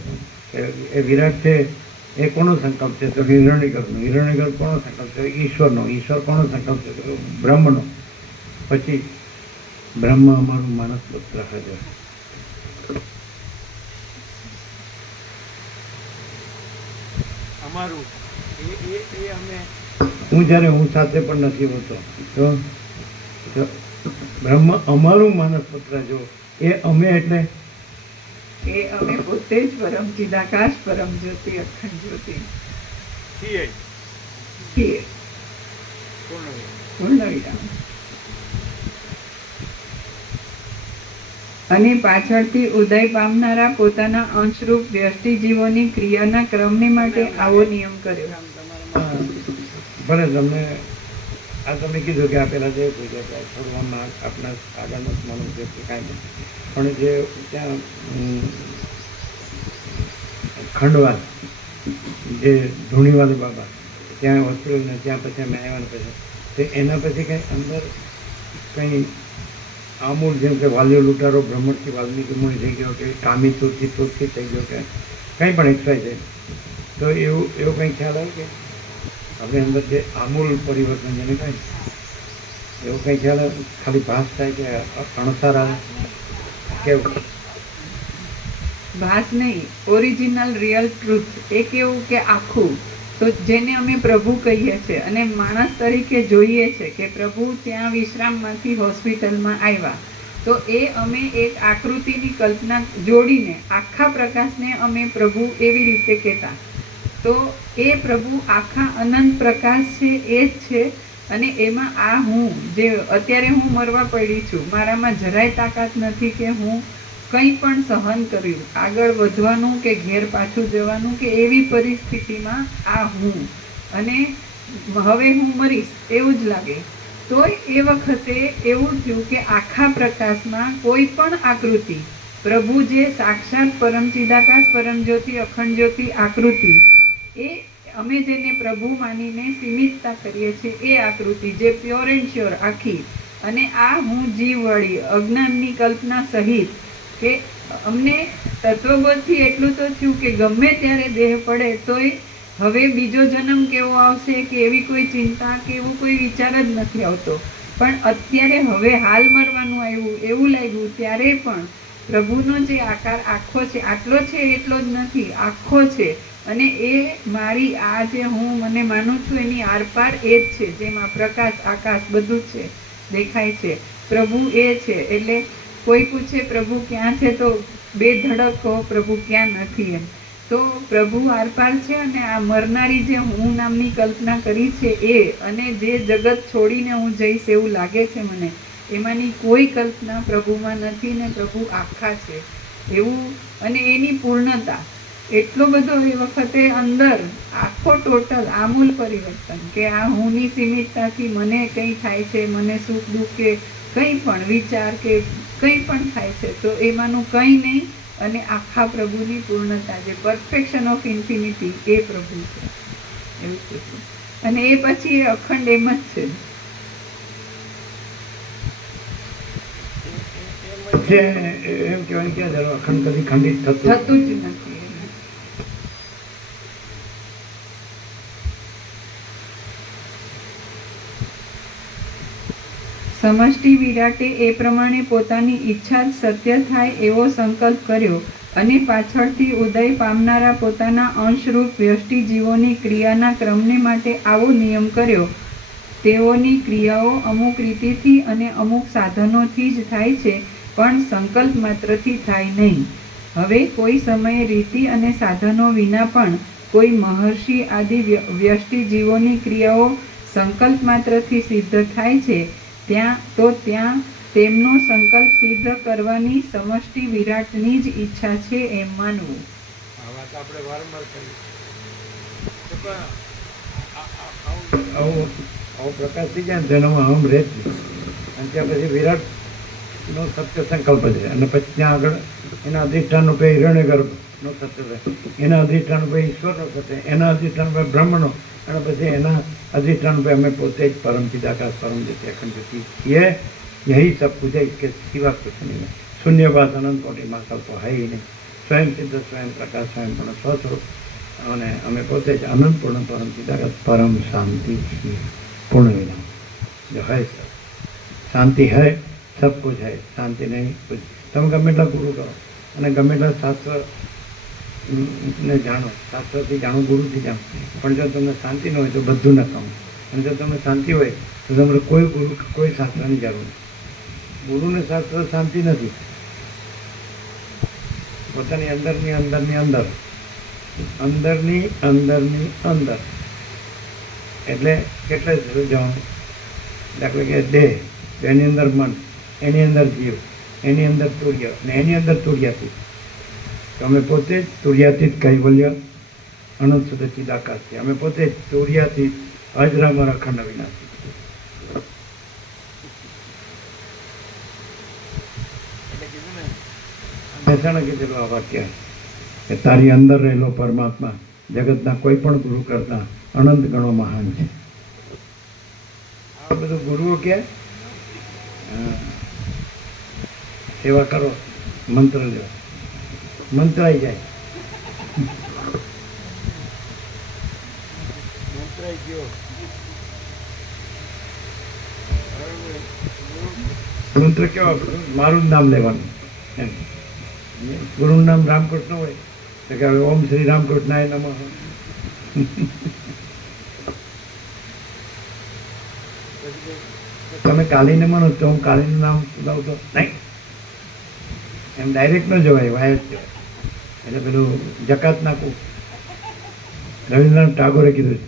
કે એ વિરાટ છે એ કોનો સંકલ્પ છે? તો હિરણ્યગર્ભનો. હિરણ્યગર્ભ કોનો સંકલ્પ છે? ઈશ્વરનો. ઈશ્વર કોનો સંકલ્પ છે? તો બ્રહ્મનો. પછી બ્રહ્મ અમારું માનસ પુત્ર હાજર. અમારું એ અમે હું જ્યારે હું સાથે પણ નથી હોતો તો બ્રહ્મ અમારું માનસ પુત્ર જો એ અમે એટલે કે અમે પોતે જ પરમ ચિદાકાશ પરમ જ્યોતિ અખંડ જ્યોતિ છીએ છીએ. પૂર્ણ વિરામ. અને પાછળથી ઉદય પામનારા પોતાના અંશરૂપ વ્યષ્ટિ જીવોની ક્રિયાના ક્રમને માટે આવો નિયમ કર્યો. ભલે તમને આ તમે કીધું કે આ પહેલાં જે પૂછ્યા થોડું આમાં આપણા આગળનું સ્મરણ છે કે કાંઈ નહીં, પણ જે ત્યાં ખંડવાદ જે ધૂણીવાદ બાબા ત્યાં હોસ્પિટલ ને ત્યાં પછી અમે આવ્યા ને પછી તો એના પછી કંઈ અંદર કંઈ આમૂલ જેમ કે વાલીઓ લૂંટારો બ્રહ્મણથી વાલ્મીકી મુનિ થઈ ગયો કે કામી તુરથી તુરથી થઈ ગયો કે કંઈ પણ એક્સવાય છે તો એવું કંઈ ખ્યાલ આવે કે આપણે અંદર જે આમૂલ પરિવર્તન જેને કહે એવું કંઈ ખ્યાલ આવે? ખાલી ભાસ થાય કે અણસાર આવે કેવું? ભાસ નહીં, ઓરિજિનલ રિયલ ટ્રુથ. એક એવું કે આખું તો જેને અમે પ્રભુ કહીએ છીએ અને માણસ તરીકે જોઈએ છે કે પ્રભુ ત્યાં વિશ્રામમાંથી હોસ્પિટલમાં આવ્યા, તો એ અમે એક આકૃતિની કલ્પના જોડીને આખા પ્રકાશને અમે પ્રભુ એવી રીતે કહેતા. તો એ પ્રભુ આખા અનંત પ્રકાશ છે એ જ છે. અને એમાં આ હું જે અત્યારે હું મરવા પડી છું, મારામાં જરાય તાકાત નથી કે હું કંઈ પણ સહન કર્યું, આગળ વધવાનું કે ઘેર પાછું જવાનું કે એવી પરિસ્થિતિમાં આ હું અને હવે હું મરીશ એવું જ લાગે. તોય એ વખતે એવું થયું કે આખા પ્રકાશમાં કોઈ પણ આકૃતિ પ્રભુ જે સાક્ષાત પરમ ચિદાકાશ પરમ જ્યોતિ અખંડ જ્યોતિ આકૃતિ, એ અમે જેને પ્રભુ માનીને સીમિતતા કરીએ છીએ એ આકૃતિ જે પ્યોર એન્ડ શ્યોર આખી, અને આ હું જીવવાળી અજ્ઞાનની કલ્પના સહિત કે અમને તત્વબોધથી એટલું તો થયું કે ગમે ત્યારે દેહ પડે તોય હવે બીજો જન્મ કેવો આવશે કે એવી કોઈ ચિંતા કે એવું કોઈ વિચાર જ નથી આવતો. પણ અત્યારે હવે હાલ મરવાનું આવ્યું એવું લાગ્યું ત્યારે પણ પ્રભુનો જે આકાર આખો છે, આટલો છે એટલો જ નથી, આખો છે. અને એ મારી આ જે હું મને માનું છું એની આરપાર એ જ છે, જેમાં પ્રકાશ આકાશ બધું જ છે, દેખાય છે. પ્રભુ એ છે. એટલે કોઈ પૂછે પ્રભુ ક્યાં છે તો બે ધડક કહો પ્રભુ ક્યાં નથી એમ. તો પ્રભુ આરપાર છે અને આ મરનારી જે હું નામની કલ્પના કરી છે એ, અને જે જગત છોડીને હું જઈશ એવું લાગે છે મને, એમાંની કોઈ કલ્પના પ્રભુમાં નથી ને પ્રભુ આખા છે એવું. અને એની પૂર્ણતા એટલો બધો એ વખતે અંદર આખો ટોટલ આમૂલ પરિવર્તન કે આ હુંની સીમિતતાથી મને કંઈ થાય છે, મને સુખ દુઃખ કે કંઈ પણ વિચાર કે કંઈ પણ થાય છે તો એમાંનું કંઈ નહીં, અને આખા પ્રભુની પૂર્ણતા જે પરફેક્શન ઓફ ઇન્ફિનિટી એ પ્રભુ છે એવું છે. અને એ પછી એ અખંડ એમ જ છે. એમ કહેવાય કે અખંડ કદી ખંડિત થતું જ નથી. સમષ્ટિ વિરાટે એ પ્રમાણે પોતાની ઈચ્છા જ સત્ય થાય એવો સંકલ્પ કર્યો અને પાછળથી ઉદય પામનારા પોતાના અંશરૂપ વ્યષ્ટિ જીવોની ક્રિયાના ક્રમને માટે આવો નિયમ કર્યો. તેઓની ક્રિયાઓ અમુક રીતિથી અને અમુક સાધનોથી જ થાય છે, પણ સંકલ્પ માત્રથી થાય નહીં. હવે કોઈ સમયે રીતિ અને સાધનો વિના પણ કોઈ મહર્ષિ આદિ વ્યષ્ટિ જીવોની ક્રિયાઓ સંકલ્પ માત્રથી સિદ્ધ થાય છે, ત્યાં તેમનો સંકલ્પ સિદ્ધ કરવાની સમષ્ટિ વિરાટની જ ઈચ્છા છે એમ માનવું. આ વાત આપણે વારંવાર કરી. આવો પ્રકાશ થઈ જાય ને તેનામાં અહમ રહે જ નહીં. અને ત્યાં પછી વિરાટનો સત્ય સંકલ્પ છે, અને પછી ત્યાં આગળ એના અધિષ્ઠાન રૂપે હિરણ્યગર્ભનો સત્ય છે, એના અધિષ્ઠાન રૂપે ઈશ્વરનો સત્ય, એના અધિષ્ઠાન રૂપે બ્રહ્મનો, અને પછી એના અધિષ્ઠાન રૂપે અમે પોતે જ પરમ ચિદાકાશ પરમ જ્યોતિ અખંડ જ્યોતિ છીએ. यही सब कुछ है, इसके सिवा कुछ नहीं है. शून्यवाद अनंत कोटिમાં કલ્પ है ही નહીં. સ્વયં સિદ્ધ સ્વયં પ્રકાશ સ્વયં પૂર્ણ સ્વસ્વરૂપ, અને અમે પોતે જ અનંત પૂર્ણ પરમ ચિદાકાશ પરમ શાંતિ છીએ. પૂર્ણ વિરામ. જો है सब શાંતિ है, सब कुछ है. શાંતિ નહીં कुछ. તમે ગમે એટલા ગુરુ કરો અને ગમે એટલા શાસ્ત્ર ને જાણો, શાસ્ત્રથી જાણો, ગુરુથી જાણો, પણ જો તમને શાંતિ ન હોય તો બધું ન કહો. અને જો તમે શાંતિ હોય તો તમારે કોઈ ગુરુ કોઈ શાસ્ત્રની જરૂર નથી. ગુરુને શાસ્ત્ર શાંતિ નથી. પોતાની અંદરની અંદરની અંદર, અંદરની અંદરની અંદર એટલે કેટલે જવાનું? દાખલા કે દેહ, એની અંદર મન, એની અંદર જીવ, એની અંદર તુર્ય અને એની અંદર તુર્યાતીત. તો અમે પોતે જ તુર્યાતીત કૈવલ્ય અનંત શુદ્ધ ચિદાકાશ છે. અમે પોતે જ તુર્યાતીત અજરામર અખંડ અવિનાશી. એટલે કીધું ને મહેસાણા કીધેલું આ વાક્ય કે તારી અંદર રહેલો પરમાત્મા જગતના કોઈ પણ ગુરુ કરતા અનંત ગણો મહાન છે. આ બધું ગુરુઓ કે સેવા કરો, મંત્ર લો, મંત્રાઈ જાય. મંત્રાઈ ગયો. મંત્ર કેવા? મારું જ નામ લેવાનું એમ. ગુરુનું નામ રામકૃષ્ણ હોય તો કે હવે ઓમ શ્રી રામકૃષ્ણાય નમઃ. તમે કાલીને માનો તો હું કાલીનું નામ લઉં તો નહીં, એમ ડાયરેક્ટ ન જવાય, વાય જ જવાય. એટલે પેલું જકાત નાખવું. રવિન્દ્રનાથ ટાગોરે કીધું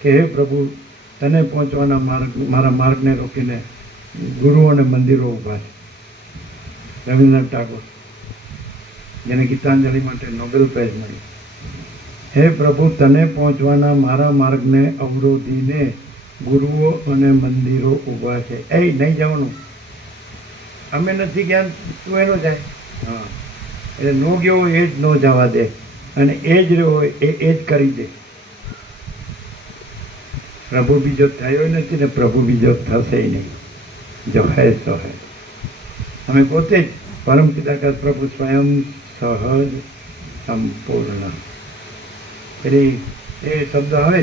કે હે પ્રભુ, તને પહોંચવાના મારા માર્ગને રોકીને ગુરુઓ અને મંદિરો ઊભા છે. રવિન્દ્રનાથ ટાગોર, જેને ગીતાંજલિ માટે નોબેલ પ્રાઇઝ મળી. હે પ્રભુ, તને પહોંચવાના મારા માર્ગને અવરોધીને ગુરુઓ અને મંદિરો ઊભા છે. એ નહીં જવાનું, અમે નથી ગયા, તું એનો જાય. હા, એટલે નો ગયો હોય એ જ ન જવા દે, અને એ જ રહ્યો હોય એ જ કરી દે. પ્રભુ બીજો થયો નથી ને પ્રભુ બીજો થશે નહીં. જો હૈ સો હૈ. અમે પોતે જ પરમ પિતા પ્રભુ સ્વયં સહજ સંપૂર્ણ. પેલી એ શબ્દ હવે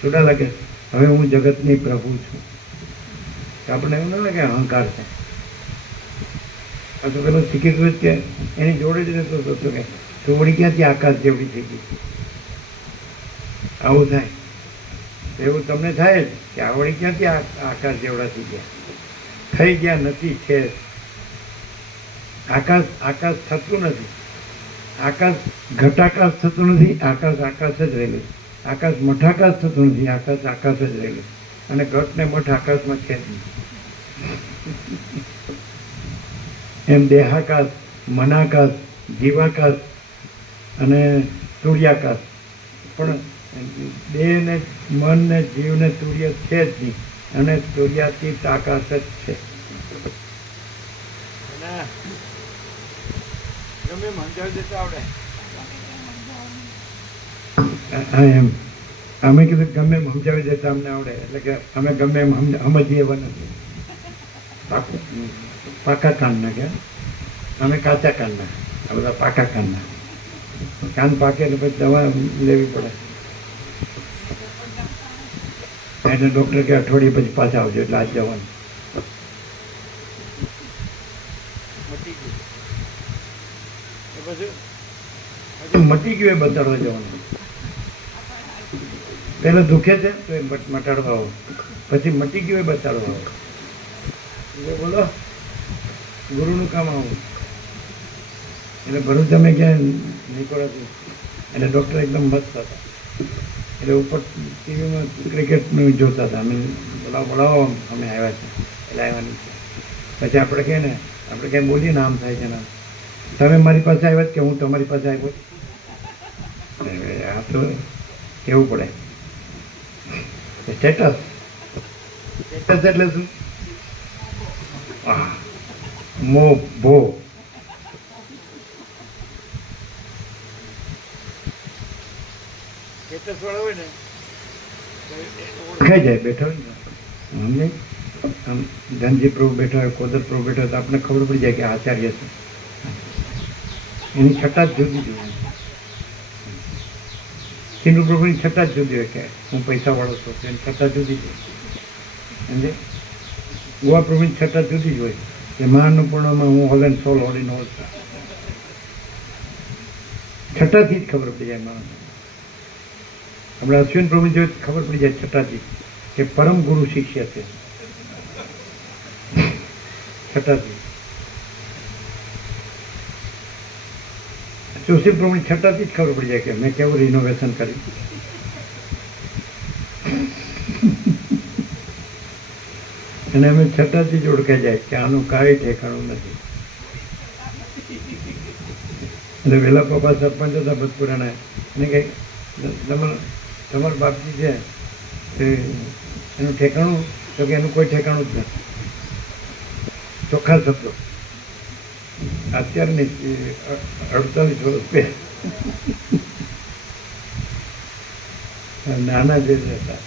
છૂટા લાગે, હવે હું જગતની પ્રભુ છું. આપણે એવું ના લાગે અહંકાર છે. આ તો પેલો શ્રી કૃષ્ણ કે એની જોડે જ રહેતો હતો કે ચોવડી ક્યાંથી આકાશ જેવડી થઈ ગઈ. આવું થાય એવું તમને થાય જ કે આવડી ક્યાંથી આકાશ જેવડા થઈ ગયા. થઈ ગયા નથી, છે. આકાશ આકાશ થતું નથી, આકાશ ઘટાકાશ થતું નથી, આકાશ આકાશ જ રહેલું. આકાશ મઠાકાશ થતું નથી, આકાશ આકાશ જ રહેલું. અને ઘટ ને મઠ આકાશમાં છે જ નહીં. એમ દેહાકાશ, મનાકાશ, જીવાકાશ અને તુર્યાકાશ. પણ દેહ ને મન ને જીવ ને તુર્ય છે જ નહીં, અને તુર્યાતીત આકાશ જ છે. ગમે મંજાવી દેતા આવડે. હા, એમ અમે કીધું ગમે એમ સમજાવી દેતા અમને આવડે, એટલે કે અમે ગમે એમ સમજીએ એવા નથી. પાકા કાનના કે અમે કાચા કાનના, આ બધા પાકા કાનના. કાન પાકે એટલે પછી દવા લેવી પડે. એટલે ડૉક્ટર કે અઠવાડિયે પછી પાછા આવજો, એટલે આજ જવાનું. મટી ગયું. એ પછી મટી ગયું એ બતાડવા જવાનું. પહેલાં દુખે છે તો એ મટાડવા આવો, પછી મટી ગયું એ બતાડવા આવો. એટલે બોલો ગુરુનું કામ આવું. એટલે ભરૂચ અમે ક્યાં નીકળ્યા એટલે ડૉક્ટર એકદમ મસ્ત હતા. એટલે ઉપર ટીવીમાં ક્રિકેટનું જોતા હતા. અમે બોલાવો અમે આવ્યા છે, એટલે આવવાની છે. પછી આપણે કહે ને, આપણે ક્યાંય બોલીએ ને આમ થાય છે ને, તમે મારી પાસે આવ્યા કે હું તમારી પાસે આવ્યો. આ તો કેવું પડે. સ્ટેટસ સ્ટેટસ એટલે શું? હા, મો ભો. સ્ટેટસ વાળો હોય ને ઓળખાઈ જાય બેઠા હોય ને, સમજે. આમ ધનજી પ્રભુ બેઠા હોય, કોદર પ્રભુ બેઠા હોય તો આપણને ખબર પડી જાય કે આચાર્ય છે. એની છટા જ જુદી જ હોય. સિંધુ પ્રભુની છટા જ જુદી હોય કે હું પૈસાવાળો છું, એની છટા જુદી જ હોય. સમજે. ગોવા પ્રભુની છટા જુદી જ હોય કે મહાનુપૂર્ણમાં હું whole and soul whole in whole. છટાથી જ ખબર પડી જાય માણસ. હમણાં અશ્વિન પ્રભુ જોઈએ ખબર પડી જાય છટાથી કે પરમ ગુરુ શિષ્ય છે. છટાથી સુશીલ પ્રમાણે છઠ્ઠાથી જ ખબર પડી જાય કે મેં કેવું રિનોવેશન કર્યું. અને અમે છઠ્ઠાથી જ ઓળખાઈ જાય કે આનું કાંઈ ઠેકાણું નથી. એટલે વહેલા પપ્પા સરપંચ હતા ભૂતપુરાના, એને કંઈ તમારા બાપજી છે એનું ઠેકાણું, તો કે એનું કોઈ ઠેકાણું જ નથી. ચોખ્ખા શબ્દો. અત્યારની 48 વર્ષ પહેલા નાના જે હતા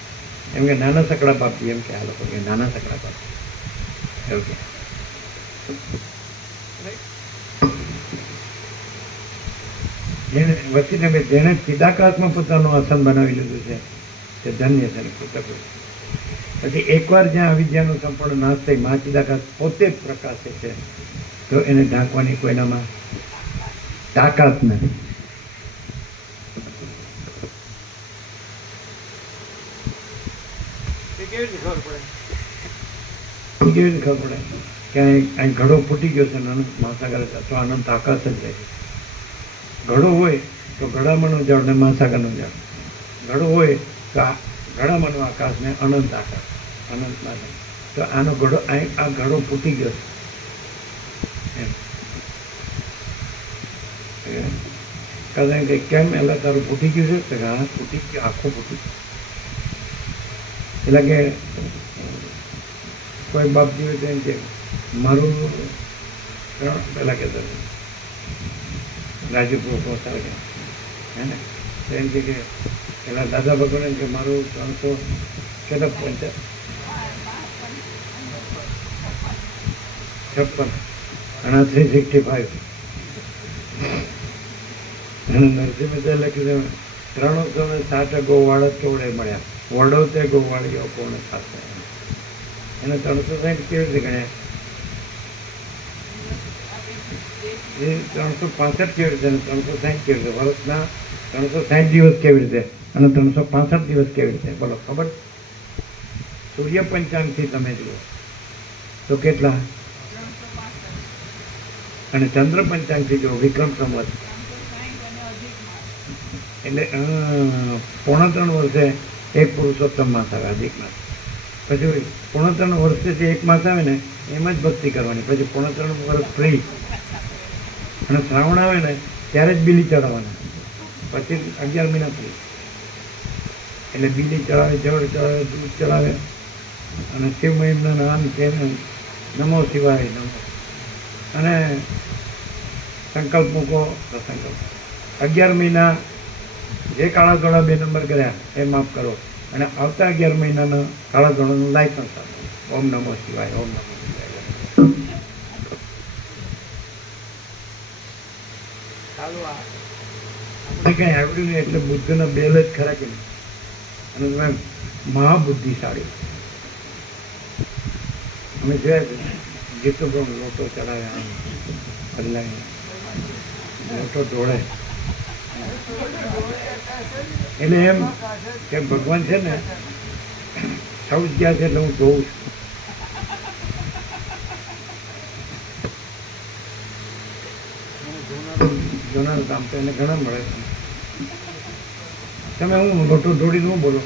એમ કે નાના સકડા બાપજી, એમ કે આ લોકો કે નાના સકડા બાપજી એવું કે. જેને વસીને જેણે ચિદાકાશમાં પોતાનું આસન બનાવી લીધું છે તે ધન્ય છે ને કૃતજ્ઞ. પછી એકવાર જ્યાં અવિદ્યાનો સંપૂર્ણ નાશ થઈ મા ચિદાકાશ પોતે જ પ્રકાશે છે, તો એને ઢાંકવાની કોઈનામાં તાકાત નથી. કેવી રીતે ખબર પડે કે અહીં ઘડો ફૂટી ગયો છે અને અનંત મહાસાગર છે, તો અનંત આકાશ જ રહે છે. ઘડો હોય તો ઘડામાંનો જળ ને મહાસાગરનો જળ, ઘડો હોય તો આ ઘડામાંનો આકાશ ને અનંત આકાશ, અનંત મહાસાગર. તો આનો ઘડો આ ઘડો ફૂટી ગયો છે એમ. કારણ કે કેમ એટલે તારું ફૂટી ગયું છે? તો હા ફૂટી ગયું, આખું ફૂટી ગયું. એટલે કે કોઈ બાપજી હોય તો એમ કે મારું પહેલાં કહેતા રાજુ પહોંચાડે કે હે ને, તો એમ કે પેલા દાદા ભગવાન એમ કે મારું 300 કેટલા 56 અને 365 અને નરસિંહ મહેતા લખ્યું 360 ગોવાળ કેવડે મળ્યા, વડોતે ગોવાળીઓ કોણ થશે. એને 360 કેવી રીતે ગણ્યા? એ 365 કેવી રીતે અને 360 કેવી રીતે? વર્ષના 360 દિવસ કેવી રીતે અને 365 દિવસ કેવી રીતે? બોલો ખબર? સૂર્ય પંચાંગથી તમે જુઓ તો કેટલા, અને ચંદ્ર પંચાંગથી જુઓ વિક્રમ સંવત, એટલે 3.5 વર્ષે એક પુરુષોત્તમ માસ આવે, અધિક માસ. પછી 3.5 વર્ષે જે એક માસ આવે ને એમાં જ ભક્તિ કરવાની. પછી 3.5 વર્ષ ફ્રી, અને શ્રાવણ આવે ને ત્યારે જ બીલી ચડાવવાના. પછી 11 મહિના ફ્રી. એટલે બીલી ચડાવે, જળ ચડાવે, દૂધ ચડાવે, અને શિવ મહિમના નામ કે નમો શિવાય નમો, અને સંકલ્પ મૂકો તો સંકલ્પ. 11 મહિના જે કાળા ધોળા 2 નંબર કર્યા એ માફ કરો, અને આવતા 11 મહિનાના કાળા ધોળાનું લાયસન્સ આપો. ઓમ નમો શિવાય, ઓમ નમો શિવાય. આપણે કંઈ આવડ્યું નહીં એટલે બુદ્ધના બેલ જ ખરા કે નહીં. અને તમે મહાબુદ્ધિશાળી. અમે જોયા છે ગીતો પણ લોટો ચડાવ્યા, બદલાવી લોટો ઢોળે. એટલે એમ કે ભગવાન છે ને સૌ ગયા છે એટલે હું જોઉં છું. જોનારું કામ તો એને ઘણા મળે છે. તમે હું લોટો ઢોળી ન બોલો.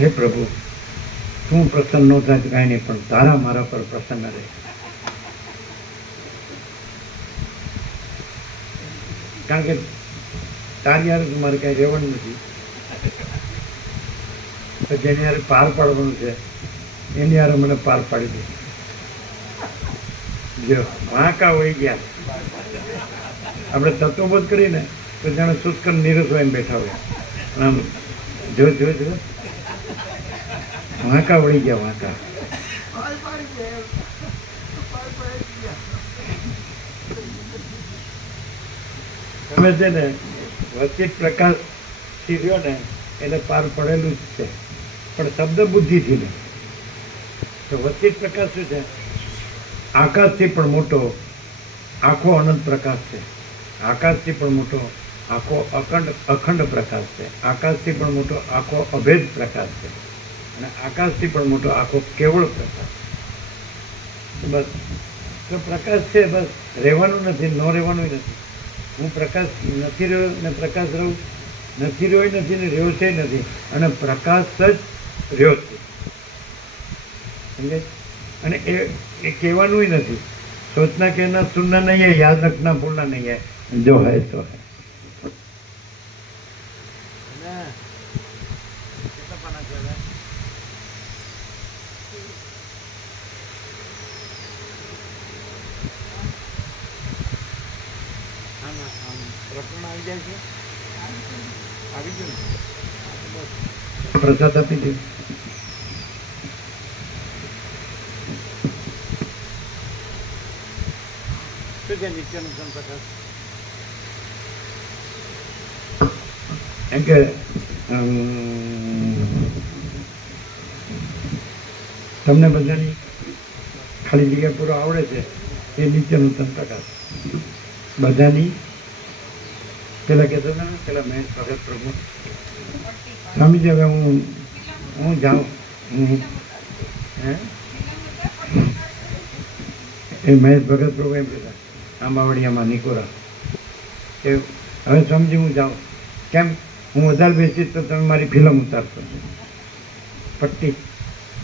હે પ્રભુ, તું પ્રસન્ન ન થાય તો કાંઈ નહીં, પણ તારા મારા પર પ્રસન્ન રહે. કારણ કે તારી યાર મારે કાંઈ રહેવાનું નથી. તો જેની યાર પાર પાડવાનું છે એની યાર મને પાર પાડી દે. જો વાંકા વહી ગયા આપણે તત્વબોધ કરીને તો જાણે શુષ્ક નીરસ હોય એમ બેઠા હોય. આમ જો જો જો વાંકા વળી ગયા, વાંકા. તમે છે ને વચિત પ્રકાશ થી રહ્યો ને એટલે પાર પડેલું જ છે, પણ શબ્દ બુદ્ધિથી નહીં. તો વચિત પ્રકાશ શું છે? આકાશથી પણ મોટો આખો અનંત પ્રકાશ છે. આકાશથી પણ મોટો આખો અખંડ પ્રકાશ છે. આકાશથી પણ મોટો આખો અભેદ પ્રકાશ છે. અને આકાશથી પણ મોટો આખો કેવળ પ્રકાશ. બસ તો પ્રકાશ છે, બસ રહેવાનું નથી, ન રહેવાનું નથી. હું પ્રકાશ નથી રહ્યો ને પ્રકાશ રહું, નથી રહ્યો નથી ને રહ્યો છે નથી, અને પ્રકાશ જ રહ્યો છે. સમજે? અને એ કહેવાનું નથી. सोचना कहना सुनना नहीं है, याद रखना भूलना नहीं है, जो है तो है. કેટલા પાના છે હવે? હા ના આમ પ્રકરણ આવી જાય છે, આવી ગયું ને? બસ प्रसाद આપી દે. શું છે નિત્યાનંદ પ્રકાશ? એમ કે તમને બધાની ખાલી જગ્યા પૂરો આવડે છે એ નિત્ય નૂતન પ્રકાશ. બધાની પેલા કહેતો ને પેલા મેં ભગત પ્રભુ સ્વામીજી હવે હું જાઉં હે એ મહેશ ભગત પ્રભુ એમ કહેતા આંબાવડિયામાં નિકોરા કે હવે સ્વામીજી હું જાઉં. કેમ? હું વધારે બેસીશ તો તમે મારી ફિલ્મ ઉતારશો. પટ્ટી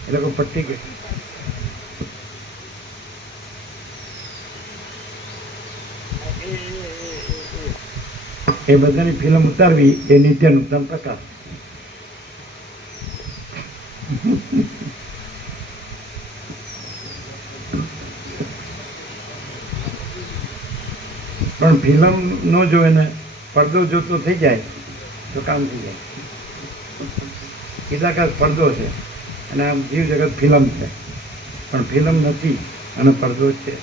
એ લોકો પટ્ટી કે એ બધાની ફિલ્મ ઉતારવી એ નિત્ય નૂતન પ્રકાશ. પણ ફિલ્મ ન જોવે ને પડદો જોતો થઈ જાય તો કામ થઈ જાય. ચિદાકાશ પડદો છે અને આમ જીવ જગત ફિલ્મ છે, પણ ફિલ્મ નથી અને પડદો છે.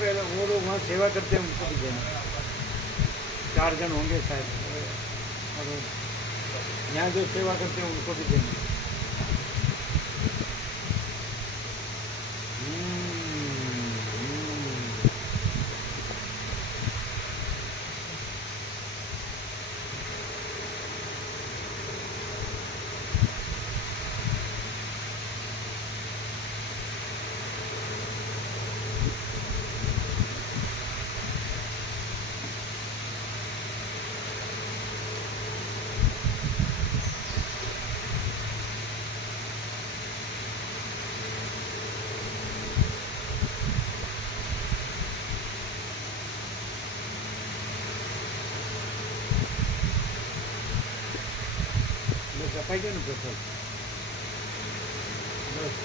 पहले वो लोग वहाँ सेवा करते हैं, उनको भी देना. 4 जन होंगे शायद, और यहाँ जो सेवा करते हैं उनको भी देना. અપાઈ ગયો ને પ્રસાદ? બસ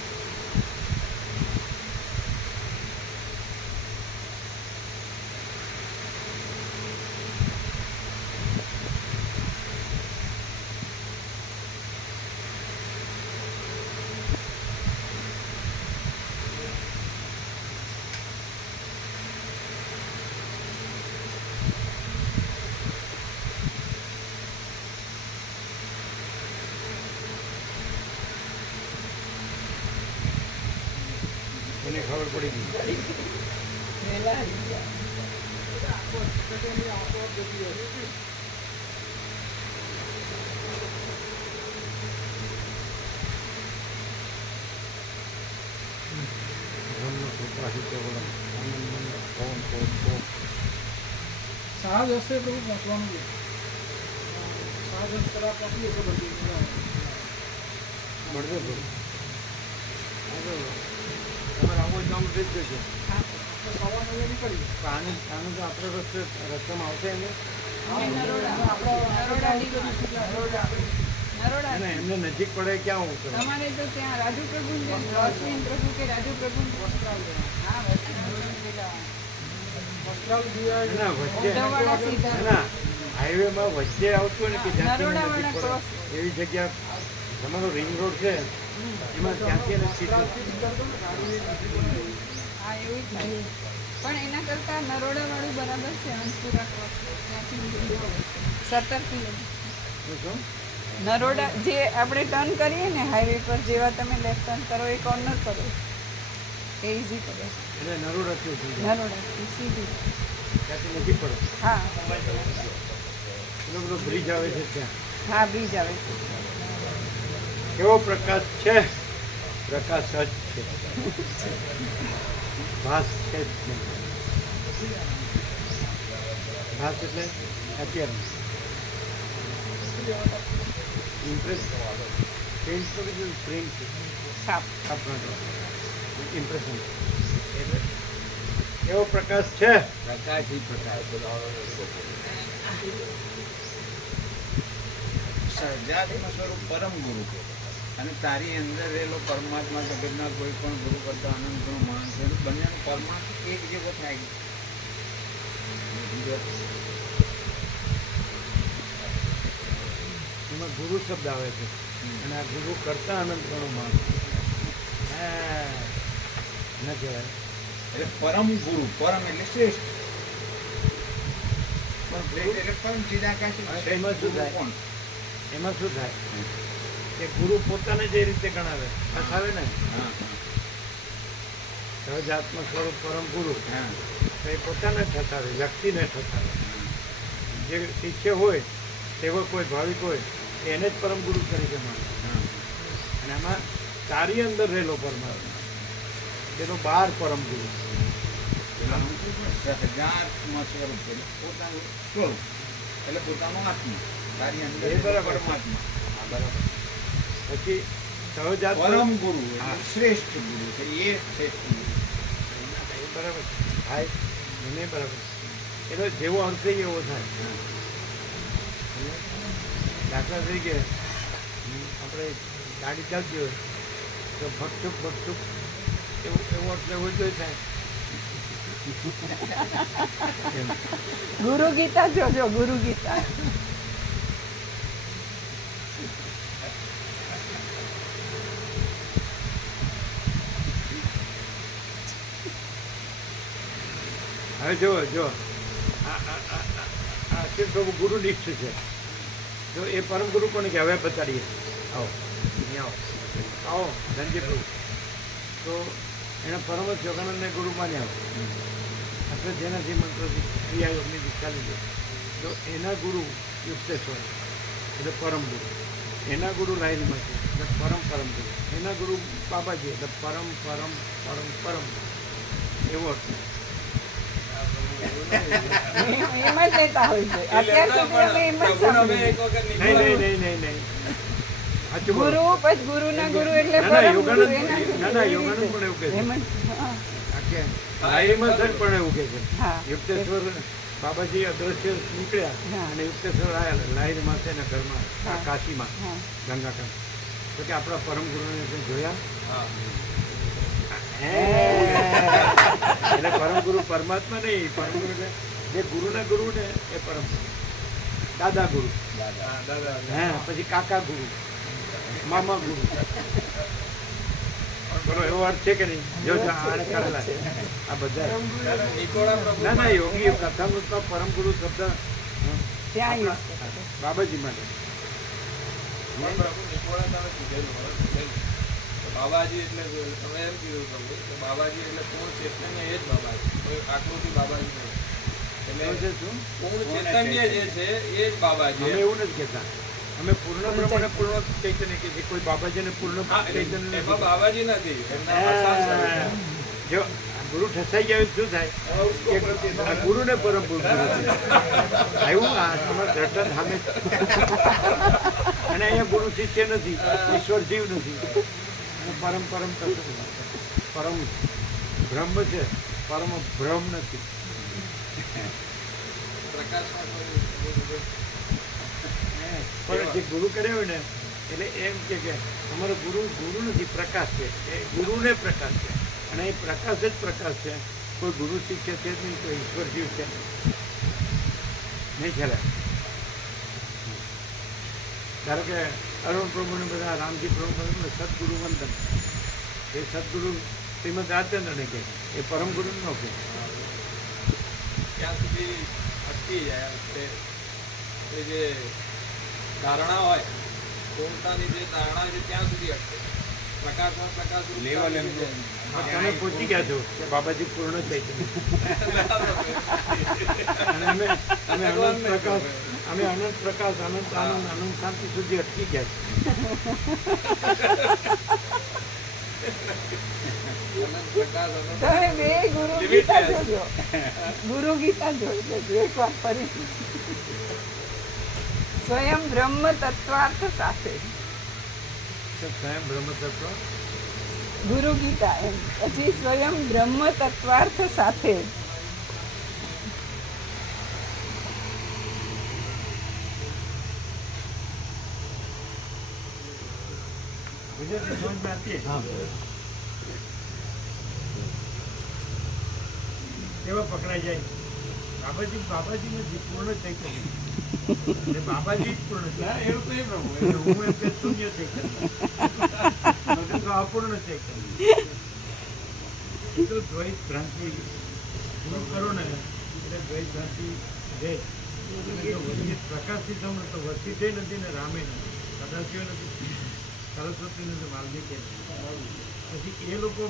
મને ખબર પડી ગઈ. વહેલા આવી ગયા. સાહજ હશે તો પહોંચવાનું છે. સાહજ કરા પહોંચી હશે બધી મળશે તો તમારે આવું જવું થઈ જ જશે. સવા 9 નીકળી. આનું તો આપણે રસ્તામાં આવશે એને નરોડા અને એમને નજીક પડે ક્યાં હું છું? તમારે તો ત્યાં રાજુ પ્રભુ અશ્વિન પ્રભુ કે રાજુ પ્રભુ હા વસ્ત્રાલ દિયા એના વચ્ચે ઉધવાડા સીધા એના હાઈવેમાં વચ્ચે આવતું હોય ને કે જ્યાંથી મને નજીક નરોડાવાળા પડે ક્રોસ. એવી જગ્યા તમારો રિંગ રોડ છે એમાં ત્યાંથી એને સીધું હા એવું જ છે. પણ એના કરતા નરોડા વાળું બરાબર છે. હંસપુરા ક્રોસ ત્યાંથી 17 કિલોમીટર. શું નરોડા જે આપણે ટર્ન કરીએ ને હાઈવે પર, જેવા તમે લેફ્ટ ટર્ન કરો એ કોર્નર પર હોય. એ ઇઝી પડે. એટલે નરોડાથી ઉતરી જાય નરોડાથી સીધી. ત્યાંથી નજીક પડે હા એટલો બધો બ્રિજ આવે છે ત્યાં. હા બ્રિજ આવે છે. કેવો પ્રકાશ છે? પ્રકાશ જ છે, ભાસ છે જ નહીં. ભાસ એટલે અત્યારે ઇમ્પ્રેસ પેન્ટ તો બીજું પ્રિન્ટ છાપ. ઇમ્પ્રેશન એટલે એવો પ્રકાશ છે. સર્જાત્મક સ્વરૂપ પરમ ગુરુ કહે અને તારી અંદર રહેલો પરમાત્મા જગતના કોઈ પણ ગુરુ કરતા અનંતનો માણસ છે બંનેનો પરમાત્મા એક જેવો થાય. એમાં ગુરુ શબ્દ આવે છે અને આ ગુરુ કરતા અનંત ગણો માણસ ના કહેવાય. એટલે પરમ ગુરુ, પરમ એટલે શ્રેષ્ઠ, પણ શ્રેષ્ઠ એટલે પરમ ચિદાકાશી. એમાં શું થાય? કોણ? એમાં શું થાય કે ગુરુ પોતાને જે રીતે ગણાવે આવે ને હા સહજાત્મક સ્વરૂપ પરમ ગુરુ હા તો એ પોતાને ઠસાવે, વ્યક્તિને ઠસાવે. જે શિષ્ય હોય તેવો કોઈ ભાવિક હોય એને જ પરમ ગુરુ તરીકે માને. અને આમાં તારી અંદર રહેલો પરમાત્મા તેનો બહાર પરમ ગુરુ. સહજાત્મક સ્વરૂપ એટલે પોતાનું સ્વરૂપ એટલે પોતાનો આત્મા, તારી અંદર એ બરાબર. પરમાત્મા. હા, બરાબર. પછી સહજાત્મક પરમ ગુરુ એટલે હા. શ્રેષ્ઠ ગુરુ છે, એ શ્રેષ્ઠ ગુરુ. એ બરાબર થાય એને બરાબર એનો જેવો અર્થ એવો થાય. દાખલા તરીકે આપણે ગાડી ચાલતી હોય તો ભટચુક એવો અર્થ લેવો જોઈએ થાય. ગુરુ ગીતા જોજો, ગુરુ ગીતા. હવે જો આ શિવ પ્રભુ ગુરુનિષ્ઠ છે. જો એ પરમ ગુરુ કોને કે હવે બતાડીએ. આવો અહીંયા આવો ધનજી પ્રભુ. તો એણે પરમત યોગાનંદને ગુરુ માન્યા આપણે જેનાથી મંત્રોથી ક્રિયા યોગની દીક્ષા લીધી. તો એના ગુરુ યુક્તેશ્વર એટલે પરમ ગુરુ, એના ગુરુ લાહિરીમાં છે એટલે પરમ ગુરુ, એના ગુરુ બાબાજી એટલે પરમ એવો અર્થ. એમ જ લેતા હોય છે અત્યાર સુધી. અમે એમ જ સાંભળ્યું. નહીં. સાચું બોલો. ગુરુ પછી ગુરુના ગુરુ એટલે ના, ના, પરમ ગુરુ. યોગાનંદ યોગાનંદ પણ એવું કહે છે. એમ જ. હા. લાહિરીમાં સર પણ એવું કહે છે. હા. યુક્તેશ્વર બાબાજી અદ્રશ્ય નીકળ્યા હા. અને યુક્તેશ્વર આવ્યા લાહિરીમાં છે ને ઘરમાં હા. કાશીમાં હા. ગંગા કાંઠ. તો કે આપણા પરમ ગુરુને તમે જોયા? એટલે પરમ ગુરુ પરમાત્મા નહીં, પરમ ગુરુ એટલે જે ગુરુના ગુરુ ને એ પરમ દાદા ગુરુ. હા, પછી કાકા ગુરુ, મામા ગુરુ. બોલો એવો અર્થ છે કે નહીં? જો આને કરેલા છે આ બધા. ના યોગી કથામૃતમાં પરમ ગુરુ શબ્દ ત્યાં યુઝ કરે. બાબાજી માટે. બાબાજી એટલે તમે એમ કીધું તમને કે બાબાજી એટલે પૂર્ણ ચૈતન્ય એ જ બાબાજી, કોઈ આકૃતિ બાબાજી નહીં. એટલે શું પૂર્ણ ચૈતન્ય જે છે એ જ અમે બાબાજી. એવું નથી કહેતા. અમે પૂર્ણ બ્રહ્મને પૂર્ણ ચૈતન્ય કહીએ છીએ. કોઈ બાબાજીને પૂર્ણ હા, ચૈતન્ય એમાં નથી. બાબાજી નથી, એમના પ્રસાદ સ્વરૂપ. જો ગુરુ ઠસાઈ જાય શું થાય કે આ ગુરુને પરમ ગુરુ કહે છે. આવ્યું આ તમારે દ્રષ્ટાંત સામે. અને અહીંયા ગુરુ શિષ્ય નથી, ઈશ્વર જીવ નથી. અને પરમ કશું પરમ બ્રહ્મ છે, પરમ બ્રહ્મ નથી. પ્રકાશમાં પણ જે ગુરુ કર્યા હોય ને એટલે એમ કે અમારો ગુરુ નથી, પ્રકાશ છે. એ ગુરુને પ્રકાશ છે અને એ પ્રકાશ જ પ્રકાશ છે. કોઈ ગુરુ શિષ્ય છે જ નહીં, કોઈ ઈશ્વર જીવ છે નહીં. ખ્યાલ ધારો કે અરુણ પ્રભુને બધા રામજી પ્રભુ સદગુરુ વંદન, એ સદગુરુ શ્રીમદ રાજચંદ્રને કહે, એ પરમ ગુરુ ન કહે. ત્યાં સુધી અટકી જાય. એ જે ધારણા હોય પૂર્ણતાની જે ધારણા છે ત્યાં સુધી અટકે. પ્રકાશમાં પ્રકાશ રૂપ લેવલ ત્યાં એમનું. સુધી જાય. તમે પહોંચી ગયા છો કે બાબાજી પૂર્ણ ચૈતન્ય અને અમે અમે અનંત પ્રકાશ અમે અનંત પ્રકાશ અનંત આનંદ અનંત શાંતિ સુધી અટકી ગયા અનંત પ્રકાશ અનંત તમે બે ગુરુ ગીતા જોજો, ગુરુ ગીતા જોઈ લેજો એકવાર ફરી. સ્વયં બ્રહ્મ તત્વાર્થ સાથે છે સ્વયં બ્રહ્મ તત્વ ગુરુ ગીતા એમ, પછી સ્વયં બ્રહ્મ તત્વાર્થ સાથે. ગુજરાતી સમજમાં આતી કેવા પકડાઈ જાય બાબાજી નથી પૂર્ણ ચૈતન્ય એટલે બાબાજી જ પૂર્ણ છે એવું તો એ પ્રભુ એટલે હું એમ કે શૂન્ય ચૈતન્ય બધું તો અપૂર્ણ ચૈતન્ય એ તો દ્વૈત ભ્રાંતિ દૂર કરો ને એટલે દ્વૈત ભ્રાંતિ રહે. અને જો વચ્ચે પ્રકાશથી તમે તો વસીતે નથી ને રામે નથી, સદાશિવ નથી, સરસ્વતી નથી, વાલ્મીકી નથી. પછી એ લોકો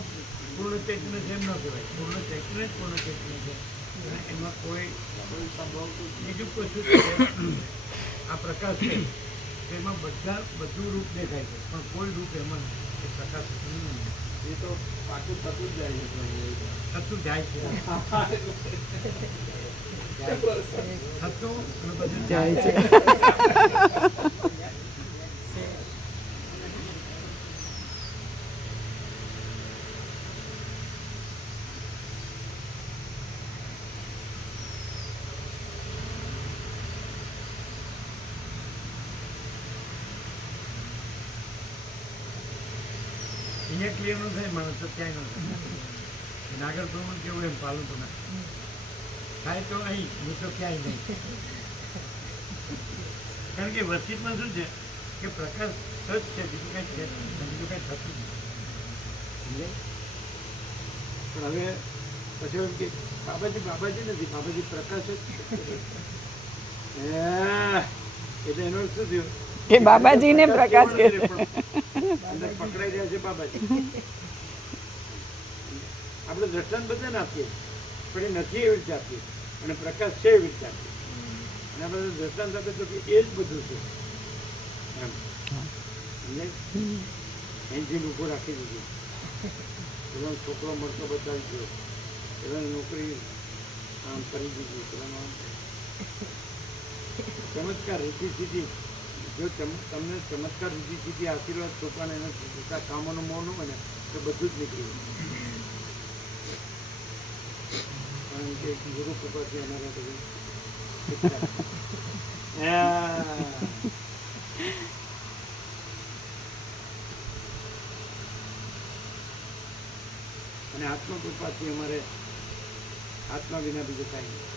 પૂર્ણ ચૈતન્ય છે એમ ન કહેવાય. પૂર્ણ ચૈતન્ય જ પૂર્ણ ચૈતન્ય છે અને એમાં કોઈ બીજું કશું છે આ પ્રકાશ છે એમાં બધું રૂપ દેખાય છે પણ કોઈ રૂપ એમાં નથી. એ પ્રકાશ એ તો પાછું થતું જ જાય છે પ્રભુ. થતું જાય છે થતું અને બધું જાય છે. અહીંયા ક્લિયર ન થાય માણસ તો ક્યાંય ન થાય. નાગર પ્રમાણ કેવું એમ પાલું તો ના થાય તો અહીં હું તો ક્યાંય નહીં. કારણ કે વસ્તીમાં શું છે કે પ્રકાશ સચ છે, બીજું કંઈ છે બીજું કંઈ થતું નથી. સમજાય? પણ હવે પછી એમ કે બાબાજી નથી, બાબાજી પ્રકાશ જ છે. એટલે એનો અર્થ શું થયું કે બાબાજીને પ્રકાશ કે છે. અંદર પકડાઈ રહ્યા છે બાબાજી. આપણે દ્રષ્ટાંત બધાને આપીએ પણ એ નથી એવી રીતે આપીએ અને પ્રકાશ છે એવી રીતે આપીએ અને આપણે દ્રષ્ટાંત આપીએ તો કે એ જ બધું છે એમ. એન્જિન ઊભો રાખી દીધું, પેલો છોકરો મળતો બતાવી ગયો, પેલાની નોકરી આમ કરી દીધી, પેલામાં ચમત્કાર રીતિ સીધી. જો તમને ચમત્કાર રીતિ સીધી આશીર્વાદ છોકરાને એના છોકરા કામોનો મોહ ન બને તો બધું જ નીકળી જાય. કારણ કે ગુરુ કૃપાથી અમારે બધું અને આત્મકૃપાથી અમારે આત્મા વિના બીજું કાંઈ નહીં.